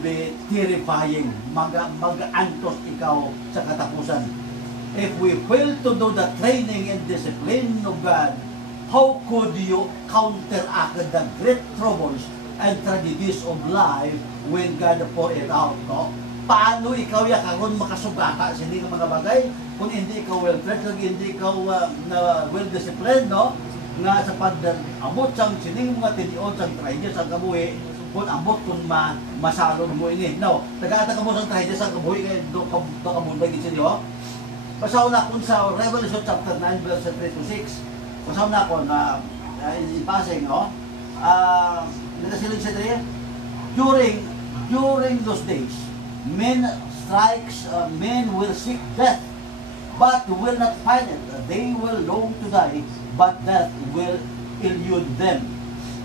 be terrifying. Mag-antos ikaw sa katapusan. If we fail to do the training and discipline of God, how could you counteract the great troubles and tragedies of life when God pour it out? No? Paano ikaw karon makasugata sa hindi mga bagay kung hindi ikaw well-trained, kung hindi ikaw well-disciplined, no? Nga sa pag-abot sang sining mga tiniod sang traidya sa kabuhi, kung abot kung masalon mo ini. Now, tagata ka mo sang traidya sa kabuhi kay do kabunday gid niyo. Basaw na kung sa Revelation chapter 9 verse 3 to 6. Basaw na ko na in passing, no? Nagasiling siya dito. During those days, men will seek death, but will not find it. They will long to die, but death will elude them.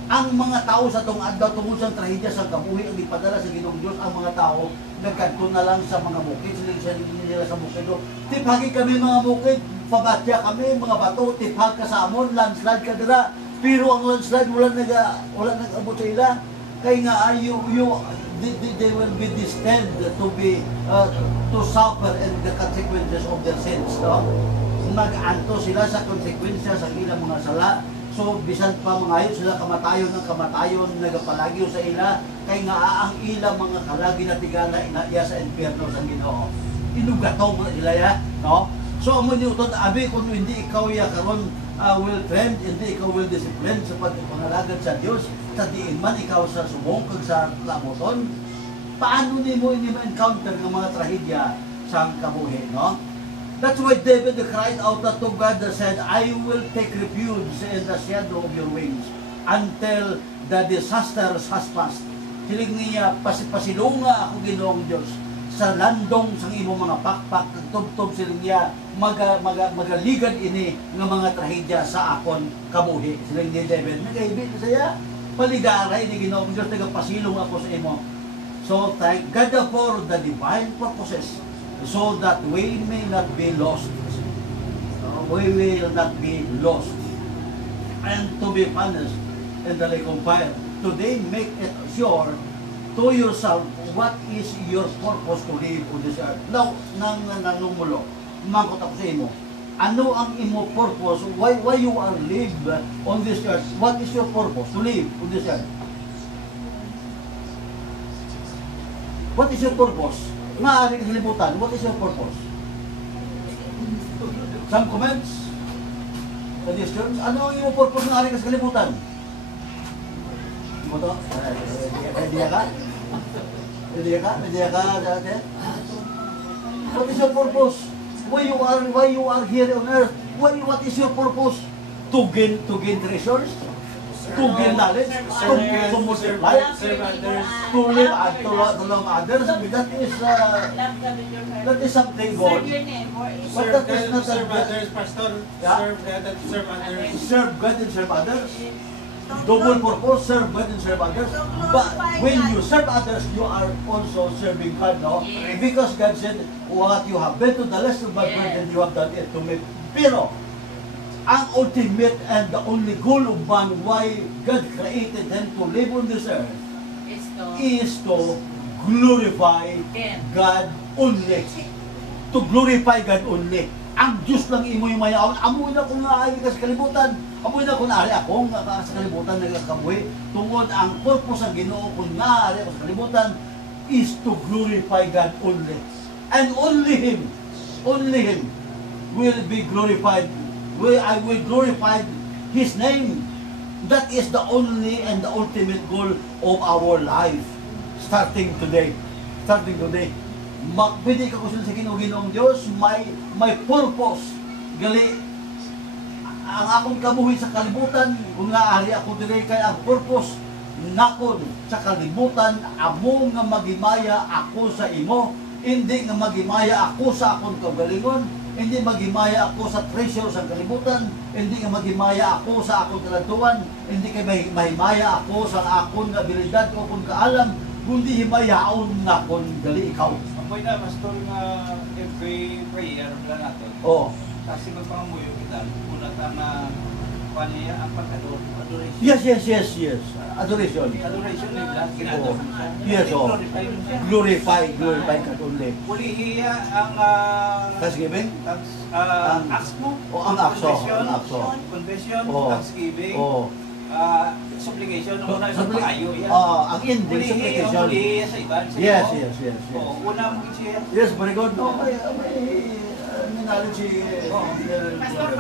Ang mga tao sa itong adlaw tungkol sa trahedya sa kabuhi ang ipadala sa Ginoong Diyos, ang mga tao nagkanto na lang sa mga bukid, siling nila sa bukid. Tiphagi kami mga bukid, pabatya kami, mga bato, tiphag ka sa amon, landslide ka dira. Pero ang landslide wala nag-abot sa ila. Kaya nga, they will be destined to suffer and the consequences of their sins. No? Mag-anto sila sa konsekwensya sa ilang mga sala. So, bisan pa mangayon sila kamatayon ng kamatayon, nagapalagyo sa ila, kay nga ang ilang mga kalagi na tigala inaya sa impyerno sa Ginoo. Inugatong mo sila ya, no? So, amo ni utod abi kung hindi ikaw karon well-trained, hindi ikaw well-disciplined sa pagpangalagad sa Dios, sa diin man ikaw sa subong kag sa laboton, paano nimo encounter ng mga trahedya sa kabuhi, no? That's why David cried out to God and said, I will take refuge in the shadow of your wings until the disaster has passed. Hiling niya, pasilunga ako Ginoong Diyos sa landong sa imong mga pakpak, tubtob siling niya, magaligad ini ng mga trahedya sa akon kabuhi. Siling ni David, nag-ibig na siya, paligaray ni Ginoong Diyos, nagapasilong ako sa imo. So thank God for the divine purposes, so that we may not be lost. We will not be lost and to be punished in the lake of fire, to today, make it sure to yourself what is your purpose to live on this earth. Now, nanumulo, mangkot ako sa imo. Ano ang imo purpose? Why you are live on this earth? What is your purpose to live on this earth? What is your purpose? Maaaring kalibutan, what is your purpose? Some comments? Suggestions? Ano ang imo purpose ng aring kalibutan? Mo to? Ready ka? Ready ka dati? What is your purpose? Why you are here on earth? What is your purpose? To gain treasures? To gain knowledge? To multiply? To live and to love others? That is something good. But that is not serve others, Pastor. Yeah? Serve God and serve others. Serve God and serve others. Double purpose, serve God and serve others. But when you serve others, you are also serving God, no? Yes. Because God said, what you have been to the less of my burden, you have done it to me. Pero, ang ultimate and the only goal of man, why God created him to live on this earth, is to glorify God only. To glorify God only. Ang Diyos lang imo yung mayaon. Amoy na kung naayos ka sa kalibutan. Amoy na kung naari akong sa kalibutan nagkakabuhi. Tungod ang purpose ng Ginoo kung naari ako sa kalibutan is to glorify God only. And only Him will be glorified. I will glorify His name. That is the only and the ultimate goal of our life. Starting today. Pwede ka kusun sa Ginoong Diyos, may purpose. Gali, ang akong kabuhi sa kalibutan, kung naari ako dire kay ang purpose, nakon sa kalibutan, amo nga magimaya ako sa imo, hindi nga magimaya ako sa akong kagalingon, hindi magimaya ako sa treasure sa kalibutan, hindi nga magimaya ako sa akong kalantuan, hindi kay mahimaya ako sa akong abilidad o kung kaalam, kundi himayaon na kung gali ikaw. Amoy na, Pastor, nga every prayer lang natin. Oo. Kasi magpangamuyo kita, una na paniya ang pag-adoration. Yes. Adoration. Adoration nila, ginagawa mo siya. Yes, oh. Glorify ka only. Ulihiya ang Thanksgiving? acts mo. O ang akso. Confession, Oh. thanksgiving, Oh. supplication, una sa pangayo. Ang ending, supplication. Ulihiya sa iba. sa Yes. iyo. Una mo siya. Yes, very good. No, may knowledge si... Pastor,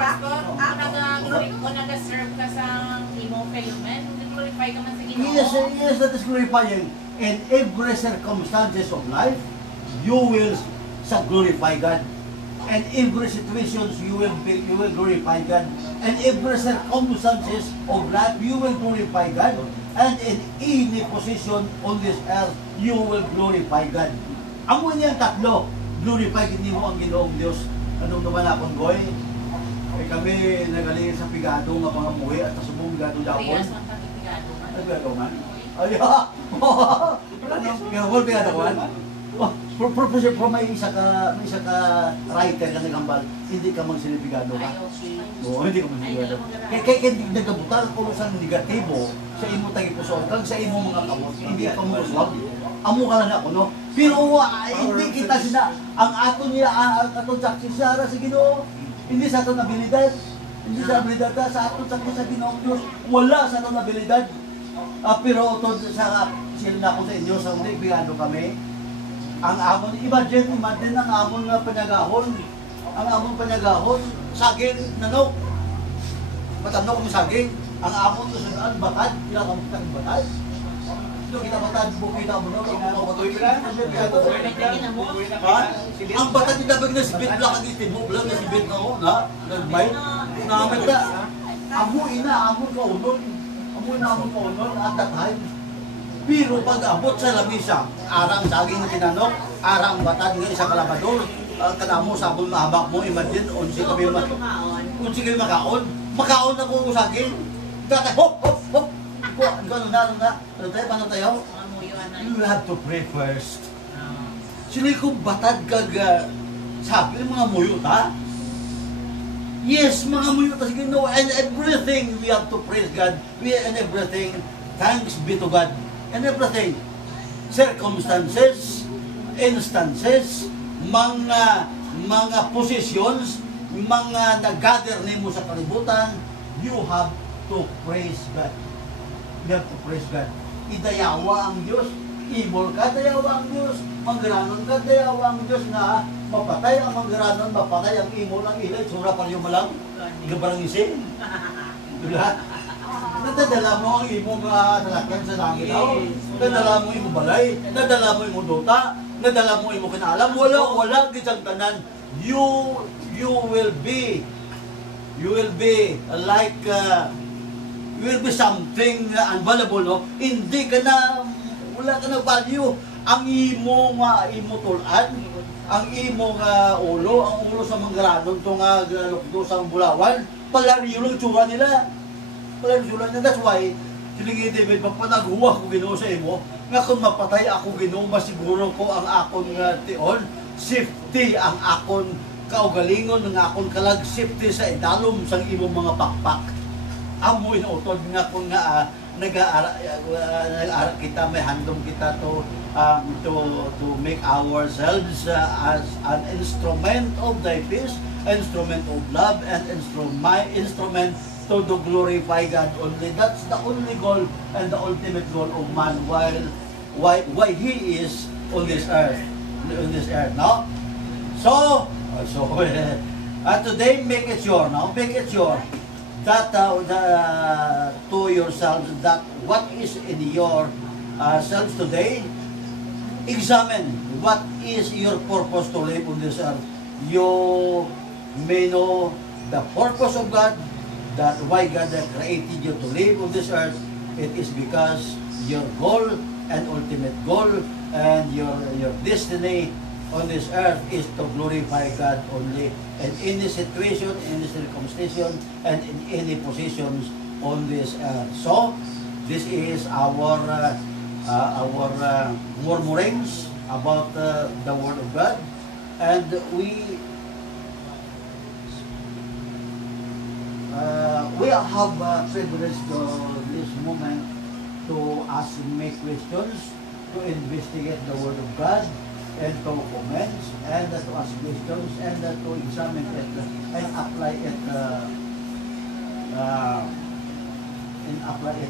kung nag-serve ka sa imong fellowman, glorify ka man sa Ginoo. Yes, that is glorifying. In every circumstances of life, you will glorify God. And every situations you will glorify God. And every circumstances of life you will glorify God. And in any position on this earth you will glorify God. Amo niyang tatlo, glorify gid mo ang Ginoong Dios. Anong naman akong goy? Kami nagaling sa pigado nga pangamuhi at subong gado dapon. Pigado man. Ay ha. Ano pigado man? Professor, may isa ka writer ka nagambal, hindi ka magsilipigado ka. Oo, hindi ka magsilipigado. Kaya nagkabutal ko sa negatibo sa imo tagipuson, kag sa imo mga kamot, hindi ka muswag. Amo ka lang ako, no? Pero hindi kita sina, ang aton niya, aton saksi sa Ginoo, hindi sa aton abilidad, hindi sa abilidad sa aton saksi sa Ginoong Diyos, wala sa aton abilidad. Pero ito sa sila na ako sa inyo, sa hindi, bigado kami. Ang amon, imagine ang amon nga panagahon. Ang amon panagahon, saging, nanok. Matanok ni saging. Ang amon to sa batad, ilang amon kitang batad. Ito kita batad, bukita mo na, kung mapatuloy ka na. Ang batad nila bag na sibit lang, ang itibok lang na sibit na ako, na, nagbay. Naman na, amon kaunon. Amon kaunon, at that time. Pero pag abot sa lamisa, arang saging na tinanok, arang batad nga isang kalabador, kanamo sabon mahabak mo, imagine, unsi kami makaon. Makaon na ko saging. Kata, hop! Ano tayo? You have to pray first. Sila kung batad kag sabi mga muyo ta? Yes, mga muyo ta sige no, and everything we have to praise God. And everything thanks be to God. And everything, circumstances, instances, mga positions, mga nag-gather nimo sa kalibutan, you have to praise God. You have to praise God. Idayawa ang Diyos, imol ka, dayawa ang Diyos, manggaranon ka, dayawa ang Diyos na mapatay ang manggaranon, mapatay ang imol, ang ilay, sura pa rin malang, igabarang isin. Diba? Nadadala mo ang imong salakyan sa langit daw, nadala mo imong balay, nadala mo imong duta, nadala mo imong kinaalam, wala kitang tanan. You will be like you will be something unvaluable, no? Hindi ka na, wala ka na value. Ang imong tulan, ang imong ang ulo sa manggaranon, itong lukdo sa bulawan, palariyo lang tsura nila. Palariyo lang. That's why, silingi David, magpanaghuwa ko Ginoo sa imo, nga kung mapatay ako Ginoo, masiguro ko ang akong tion, safety ang akong kaugalingon, ang akong kalag safety sa idalom sang imong mga pakpak. Amo inuutod nga kung nga nag-aaral kita, may handom kita to make ourselves as an instrument of thy peace, instrument of love, and instrument to glorify God only. That's the only goal and the ultimate goal of man why he is on this earth, no? So today make it sure that to yourselves that what is in your selves today, examine what is your purpose to live on this earth. You may know the purpose of God, that why God created you to live on this earth. It is because your goal and ultimate goal and your destiny on this earth is to glorify God only, in any situation, in any circumstance, and in any positions on this earth. So, this is our murmurings about the Word of God, and we have privilege to this moment to ask me questions, to investigate the Word of God, and to comment, and to ask questions, and to examine it and apply it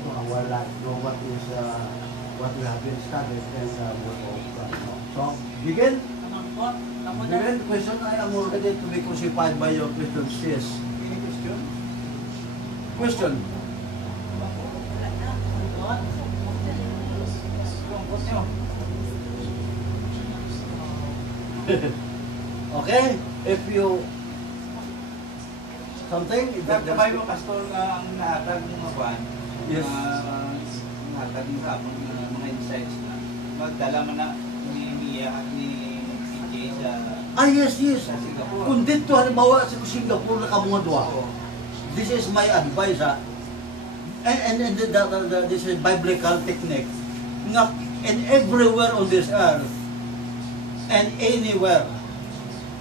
to our life, to what we have been studied in the Word of God. So, begin. Question. I am ready to be crucified by your questions. Yes. Any question? Question. Okay, if you something, Kamay mo, Pastor, ang nahatag ng mga kwan, Yes. nahatag ng mga insights na magdala mo na ni Mia at ni PJ sa yes. sa Singapore. Kung dito, halimbawa sa Singapore na kamunga dua, this is my advice, and this is biblical technique. Nga, and everywhere on this earth, and anywhere,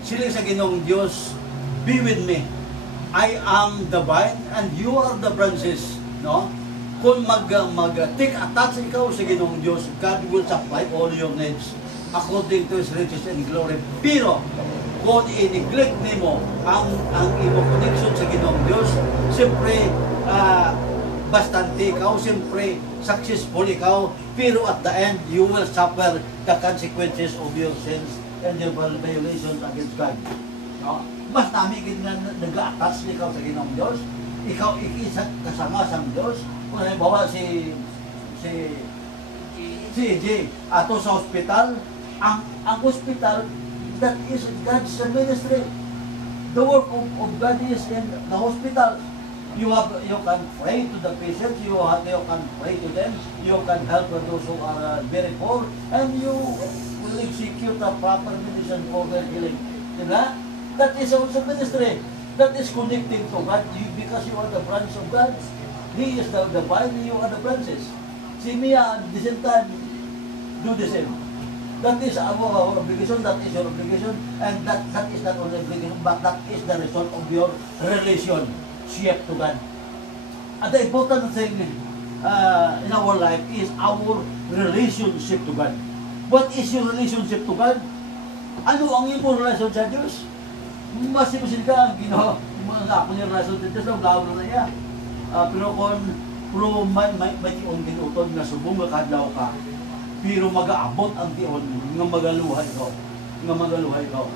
sila sa Ginoong Diyos, be with me. I am the vine and you are the branches, no? Kung take attach ikaw sa Ginoong Diyos, God will supply all your needs according to His riches and glory. Pero kung i-neglect nimo ang imong connection sa Ginoong Diyos, siyempre bastante ikaw, siyempre successful ikaw, pero at the end, you will suffer the consequences of your sins and your violations against God. No? Mas nami na nag-a-attach ikaw sa Ginoong Diyos, ikaw ikisat kasama sa Diyos. Kung halimbawa si EJ ato sa hospital, ang hospital, that is God's ministry. The work of God is in the hospital. You can pray to the patients, you can pray to them, you can help those who are very poor, and you will execute the proper medicine for their healing. Diba? That is also ministry. That is connecting to God because you are the branch of God. He is the vine, you are the branches. See me at the same time, do the same. That is our obligation, that is your obligation, and that is not only obligation, but that is the result of your relationship to God. At the important thing, in our life is our relationship to God. What is your relationship to God? Ano ang iyong relasyon sa Diyos? Masimusin ka ang ginawa. Mga ako niya relasyon sa Diyos, ang lawro na niya. Pero kung may tiong ginutod na subong makadlaw ka, pero mag-aabot ang tiyon nga magaluhay ko. Nga magaluhay ko.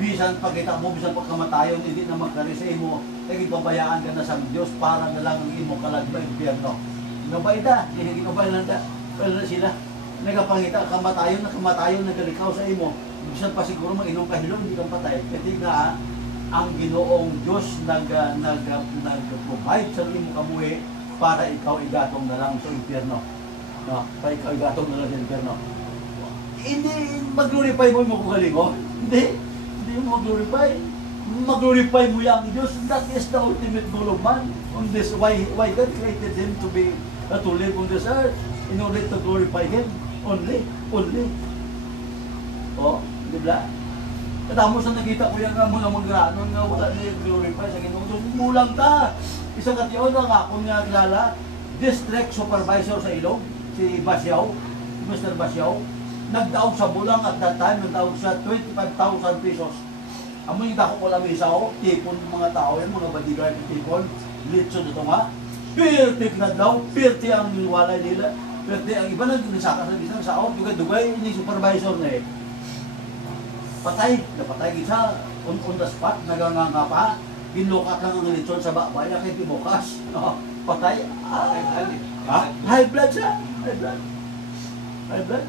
Bisan pagkita mo, bisan pagkamatayon, hindi na magkari sa imo, kaya pabayaan ka na sa Diyos para na lang ang imo kalagba impyerno. Nga ba ita? Hindi ka ba lang na sila? Nagapangita, kamatayon, nagalikaw sa imo. Bisan pa siguro mag-inom ka hilong, hindi kang patay. Kasi nga, ang Ginoong Diyos nag-provide sa imo kamuhi para ikaw igatong na lang sa impyerno. No, para ikaw igatong na lang sa impyerno. Hindi mag-glorify mo yung kagalingon. Hindi mo mag-glorify. Mag-glorify mo yung Diyos. That is the ultimate goal of man. On this, why God created him to live on this earth in order to glorify him. Only. Oh, di ba? Katapos na nakita ko yung mga mag-raanon nga wala na yung glorify sa Ginoo. So, mulang ka. Isang katiyon ang ako nga kilala, district supervisor sa Ilog, si Basyaw, Mr. Basyaw, nagdaog sa bulang at that time, nagdaog sa 25,000 pesos. Amo yung dako ko lang isaw, tipon ng mga tao yan, mga bodyguard ng tipon, litso dito nga, pirtik na daw, pirti ang walay nila, pirti ang iba nagsaka sa bisang sao, dugay-dugay, ini supervisor na eh. Napatay isa, on the spot, naganganga pa, ginlokat lang ang litson sa bakbay, kay tibukas, no? Patay, high blood siya, high blood.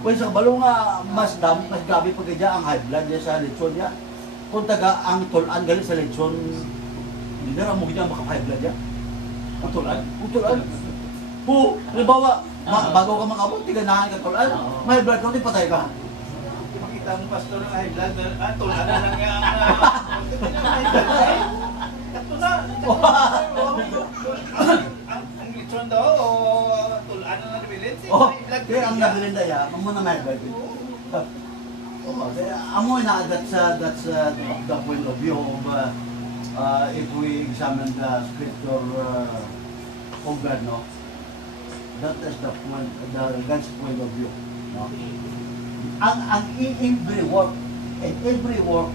Kung sa balo nga, mas gabi pagkadya ang high blood niya sa litson niya. Kung taga ang tulan galing sa litson, hindi na mo niya maka-high blood niya. Ang tulan. Halimbawa, bago ka makabot, tiganahan ka tulan, may blood ka, patay ka. Makita mo pastor ng high blood, tulan na lang yung ang litron daw, o tulan na nabilin, Kaya ang nabilin daya, muna may blood. Amo na that's the point of view of if we examine the scripture of God, no? That is the point, God's point of view, no? Ang every work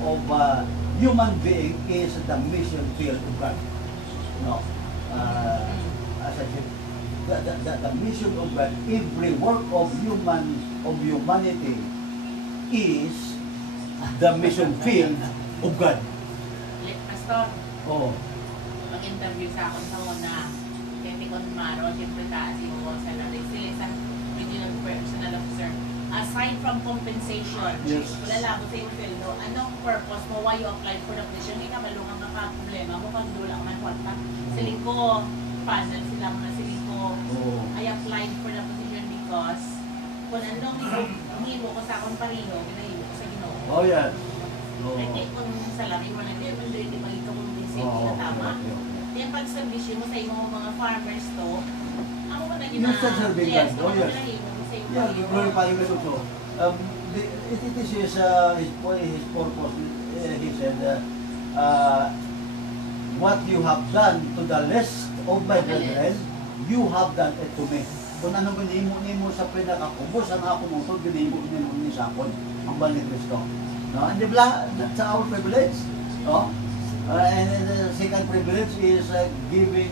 of human being is the mission field of God, no? As I said, the mission of God, every work of humanity is the mission field of God. Pastor, Oo. mag-interview sa akin sa una. Kaya ko maro, siyempre taas yung sa natin. Sila isang regional personal officer. Aside from compensation, wala lang ako sa yung field, anong purpose mo? Why you applied for the position? Hindi ka malungang problema mo pag dulang man kwarta. Siling ko, panel sila mga siling ko. I applied for the position because kung anong himo ko sa akong pariho, ginahimo ko sa Ginoo. Oh, yan. Kasi kung salary mo na hindi, hindi magiging compensate na tama. Kaya pag servisyo mo sa imong mga farmers to, ako mo na yun na, yes, ako mo na himo mo sa imong Yeah, pariho. glorifying God also. It is his purpose. He said, what you have done to the least of my brethren, you have done it to me. Kung anong ginimo sa pinakakubos, ang ako mong ginimo ni Sakon, ang bal ni Cristo. No? And that's our privilege. No? And the second privilege is giving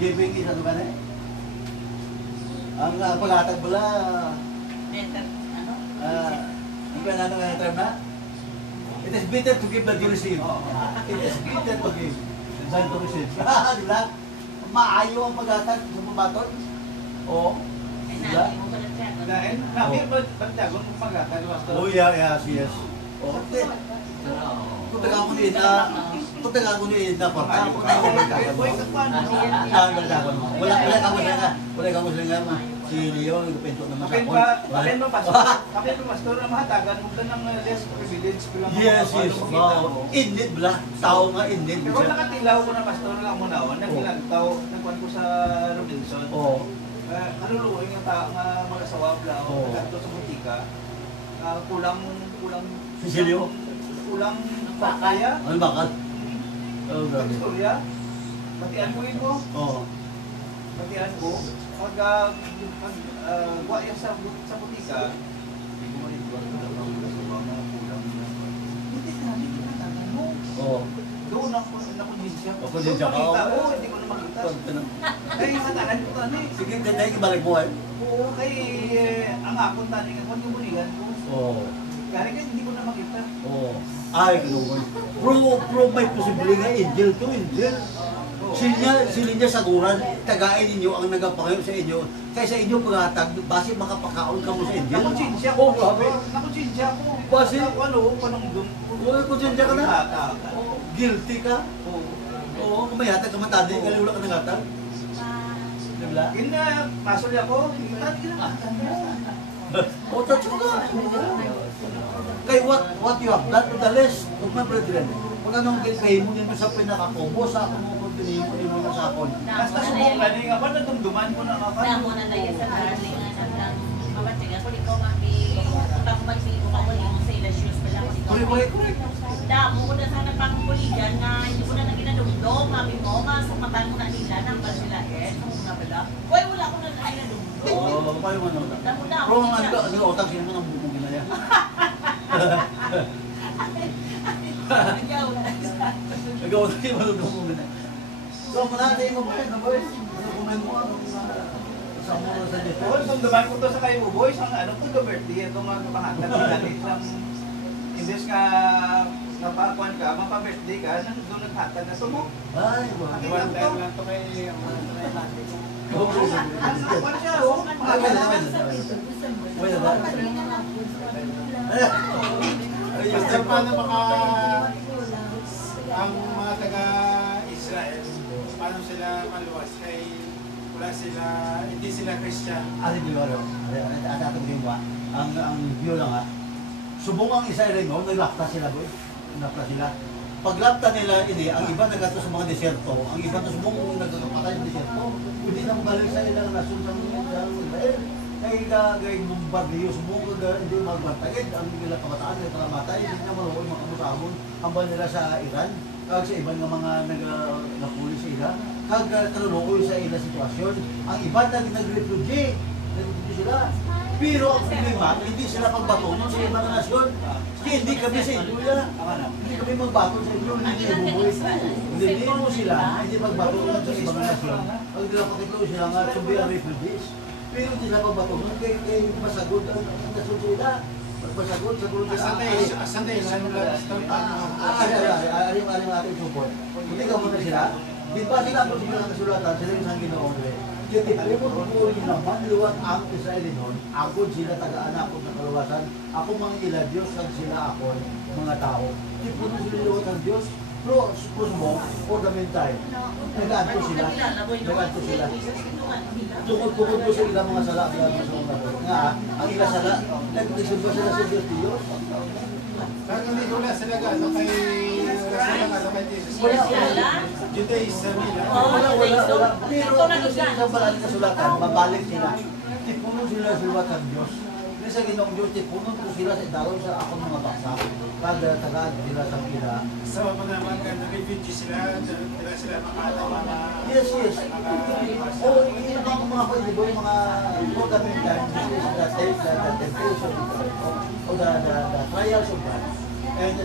is ano ka na eh? Ang pag-atag bala, ang ano nga term na? It is better to give than to receive. It is better to give than to receive. Di ba? Maayo ang pag-atag sa mabaton. Oo. Diba? dahil nabi bagdagon kung pagkakal pastor. Oh, yes. Oh, kung taga ko ni na parta, kung taga ko wala ka mo sila nga, si Leo, nagpento naman sa ako. Kapit mo pastor, ang mahatagan mo ka ng less privilege. Yes. Indeed, bla. Tao nga, indeed. Pero nakatilaw ko na pastor lang mo na, nagilagtaw, nagkuhan ko sa Robinson. Oo. Naluluoy ng tao nga mga sawabla o nagkato sa butika. Kulang Sisilyo? kulang bakaya. Ano bakit? Oh, grabe. Istorya. Batian mo yun mo. Oo. Batian ko. Pag guwa yan sa butika, hindi mo rin guwa sa mga pulang na. Hindi ka tanan mo. Oo. Doon ako nakunsya. O, konsensya ka. Oo, hindi ko na makita. Kaya sa tanan ko tani. Sige, dahil ibalik mo eh. Oo, kay ang akong tani nga kung yung mulihan ko. Oo. Kaya hindi ko na makita. Oo. Ay, gano'n. Pro may posible nga angel to, angel. Sila niya saguran, tagain ninyo ang nagapangayon sa inyo. Kaysa inyo paghatag, base makapakaon ka mo sa angel. Nakunsya Oo, ko. grabe. Nakunsya ko. Base? Panungdong. Oo, konsensya ka na. Guilty ka. Oo. Oo, kung may hatag ka matali, kaliwala ka ng hatag. Diba? Yun na, pasol ako. Tani ka na. O, touch ko na. Kay what you have done to the list of my brethren. Kung anong gilpay mo din mo sa pinakakobo sa akong mo continuing mo din mo sa akon. Basta subukan nga ba, nadumduman ko na ako. Damo na na yan sa darling nga ng mabatiga ko ikaw mami utang magsigo ka mo sa ila shoes pala ko Correct. Damo ko na sana pang puligan na hindi ko na naginadumdum mami mo masumatan mo na nila nang ba sila kung nga pala hoy wala ko na naginadumdum. Oo, paano mo na? Damo na Pero ang otak siya nang bubong ginaya. Ikaw na yung malulungan mo na. So, manatay mo ba yun, boys? Dokumen mo anong sa mga sa dito. Oo, dumduman ko to sa kayo, boys. Ang ano ko, the birthday, itong mga kapahatan ng galit ng imbes nga napakuan ka, mapa-birthday ka, doon naghatag na ito mo. Ay, wow. One time lang to kay natin. Nakuan siya, oh. Wait, Basta paano ang mga taga-Israel, paano sila maluwas kay hindi sila Christian. Alin di ba ro? Atong din ba? Ang view lang ha. Subong ang Israel mo, naglapta sila boy. Naglapta sila. Paglapta nila ini, ang iba nagato sa mga deserto, ang iba to subong nagkakapatay sa deserto. Hindi na mabalik sa ilang nasyon sa Israel. Kaya gagawin mong barrio, subong hindi magbantagid. Ang nila kabataan, nila kalamatay, hindi na maroon mga kamusahon. Hambal nila sa Iran, kag sa ibang mga nagpuli sa ila, kag kalulokoy sa ila sitwasyon. Ang iba nag-refugee sila. Pero ang problema, hindi sila pagbatunon sa ibang nasyon. Kaya hindi kami sa inyo ya. Hindi kami magbaton sa inyo, hindi bubuhay. Hindi mo sila, hindi magbatunon sa ibang nasyon. Pag nila pakitlo sila nga, to be a refugees. Pero hindi sila pagbatunon, kaya masagod ang nasyon sila. Masagod, sagod sila. Asan tayo sa Aring ating support. Hindi ka muna sila. Di ba sila po sila ng kasulatan, sila yung isang ginoon rin. Yung tipumuro naman, liwat ang Israeli noon, ako sila taga-anak ko ng kaluwasan, ako mga ila Diyos, at sila ako, mga tao. Tipuno sila liwat ang Diyos, pero suppose mo, for the meantime, nag-anto sila. Tukod-tukod po sa ilang mga sala, nga, ang ila sala, nag-disumba sila sa Diyos. Kaya hindi ko na sila kay Jesus. Wala. Judaism nila. Wala. Pero ano sila sa balang kasulatan, mabalik sila. Tipuno sila sa liwat ng Diyos. Kasi sa Ginoong Diyos, tipuno po sila sa daraw sa akong mga baksa. Pag tagad sila sa pila. Sa mga naman ka na-refugee sila makatawa na... Yes. O, yun ang mga pwede ko, yung mga programming time, this is the temptation of the trials of God. And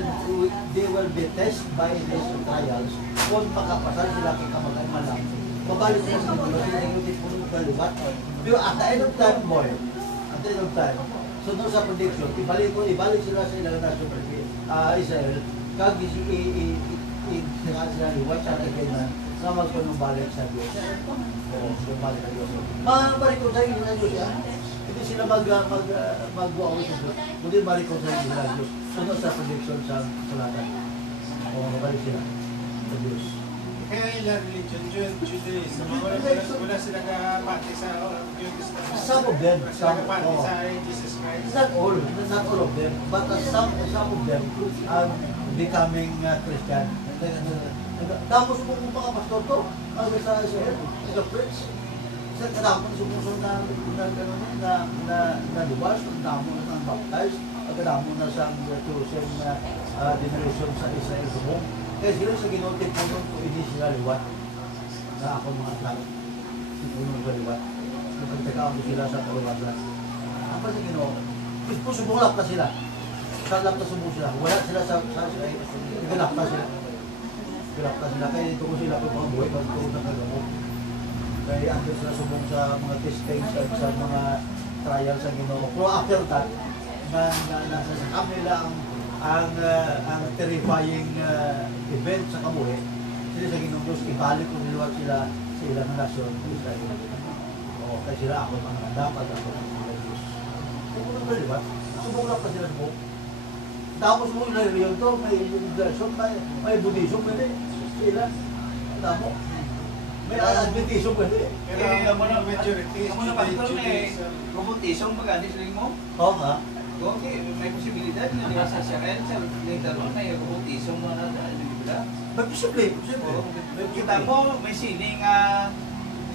they will be tested by these trials. Kung makapasal sila kay kamagay malang, mabalik sila sa Diyos, sila yung tipuno ng kaliwat. Pero at the end of time, boy, at the end of time, sunod sa prediction, ibalik sila sa ilang nasyon, Israel, kag sila liwat sa kainan na magpanumbalik sa Diyos. Oo, magbalik sa Diyos. Mabalik ko sa Diyos yan. Hindi sila mag-uaway sa Diyos. Kundi balik ko sa Diyos. Sunod sa prediction sa salatan. Oo, mabalik sila sa Diyos. Kaya ilang religion, Judaism, wala sila kapati sa Some of them. kapati sa Jesus Christ. Not all of them, but some of them are becoming Christian. Tapos po kung mga pastor to, ang sa Israel, nag-preach. Sa kadamon sumusunod na lubas, ang damon na baptized, ang kadamon na sa chosen generation sa Israel subong. Kaya sila sa ginotip po nun kung hindi sila liwat. sa akong mga anak. Itulong ko liwat. Nagtagtakaan ko sila sa kaluwasan. Apa sa Ginoo? Gusto sumulap na sila. Salap na sumulap sila. Wala sila sa igalap na sila. Igalap na sila. Kaya ito ko sila kung mga buhay pag ito nakagamot. Kaya ando sila sumulap sa mga testings at sa mga trial sa Ginoo. Pero after that, nasa sa kanila ang terrifying event sa kabuhi, sila sa Ginoo Diyos, ibalik ko nila sila sa ilang nasyon. O, kaya sila ako mga dapat ako ng mga Diyos. Sumunod na, di ba? Sumulap pa sila po. Tapos mo yung reliyon to, may Buddhism, may Buddhism, pwede. Sila. Tapos, may Adventism, pwede. Pero ang mga majority is Amo na pastor may Judaism. robotism magani sila mo. Oo nga. Okay, may posibilidad na diba sa Israel sa later on may robotism na diba? May posible. Kita mo may sining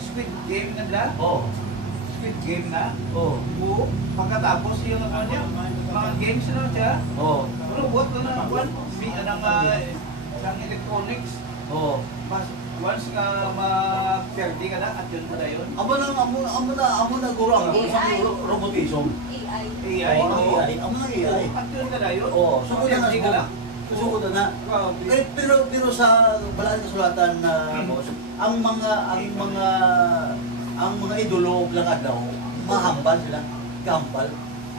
Squid Game na bla? Oo. Squid Game na. Oo. Oo. Pagkatapos yung ano niya, mga games na siya. Oo. Robot na one, ng electronics. Oo. Once nga ma-30 ka na, at yun mo na yun. Amo na guro ang sa robotism. AI. AI, Oo, oo. AI. Amo na AI. At yun ka na yun. Oo, sugod na 30 ka na. Sugod na. Pero sa balaan ng sulatan na boss, ang mga idolo lang daw, mahambal sila, gambal.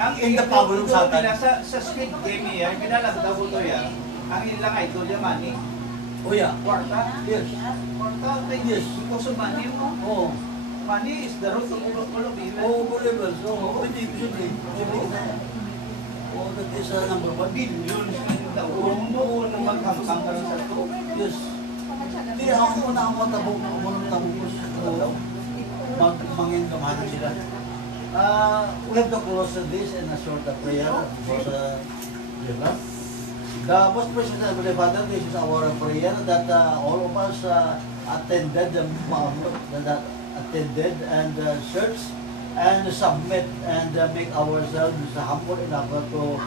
Ang In the power of Satan. nila sa Squid Game niya, pinalagdaw ko to yan, ang ilang idol yung money. Oh yeah. Kwarta. Yes. Kwarta, Yes. because of money mo. Oh. Money is the root of all of evil. Oh, believers. Oh, pwede, posible. Posible na. Oh, that is number one. Billions ng taon mo na magkampang ka rin sa to. Yes. Hindi, ako muna ang matabog na tabugos. Mangin kamahan sila. We have to close this and a short prayer because the most precious and Heavenly Father, this is our prayer that all of us attended and search and submit and make ourselves humble enough to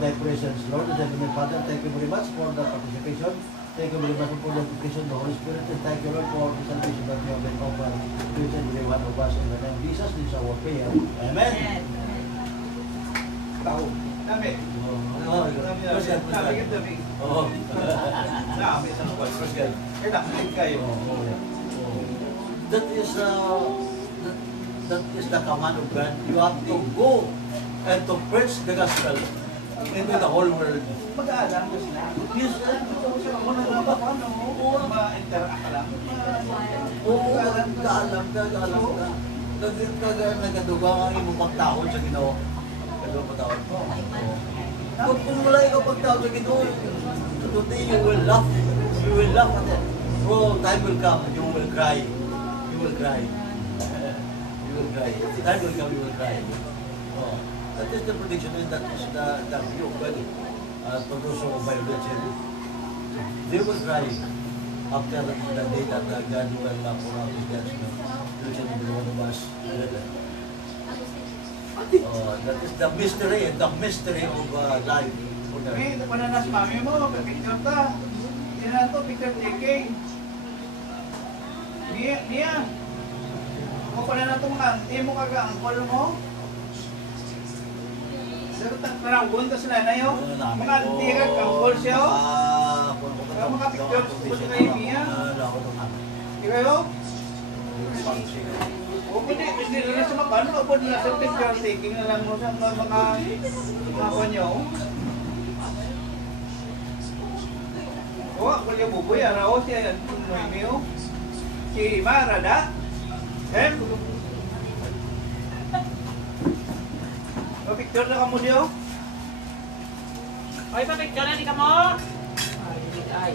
thy presence, Lord. Heavenly Father, thank you very much for the participation. Thank you very much for the application of the Holy Spirit. And thank you, Lord, for the salvation that you have been offered to each and every one of us. In the name of Jesus, this is our prayer. Amen. Tao. Dami. Dami. Dami. Oo. Dami sa lugar. Kaya nakilig kayo. That is the command of God. You have to go and to preach the gospel into the whole world. Mag-aalam ko sila. Yes, Ano na ba ano? Ma-interact ka lang. oo, kaalam ka. Nagaduga ang imong pagtahon sa Ginoo. Nagaduga pagtahon mo. Kung wala ikaw pagtahon sa Ginoo, today you will laugh. You will laugh at it. Oh, time will come, you will cry. You will cry. You will cry. Time will come, you will cry. Oh, that is the prediction and that is the view of God. For those who obey the children. They will cry after the day that God will pour out His judgment to each and every one of us. That is the mystery of life. May pananas mami mo, picture ta. Hindi na to, picture taking. Niya. Kung pala na itong auntie mo kaga-angkol mo. Pero tarangon ta sila na yun. Mga auntie kag-angkol siya. Kaya mga picture ko sa kayo niya. Di kayo? O pwede na sa mapano, o pwede na sa picture taking na lang mo sa mga kanyo. O, ako liya buboy, araw siya, Noemio. Si Marada. Picture na ka mo siya. Ay, pa-picture na di ka mo. Ay,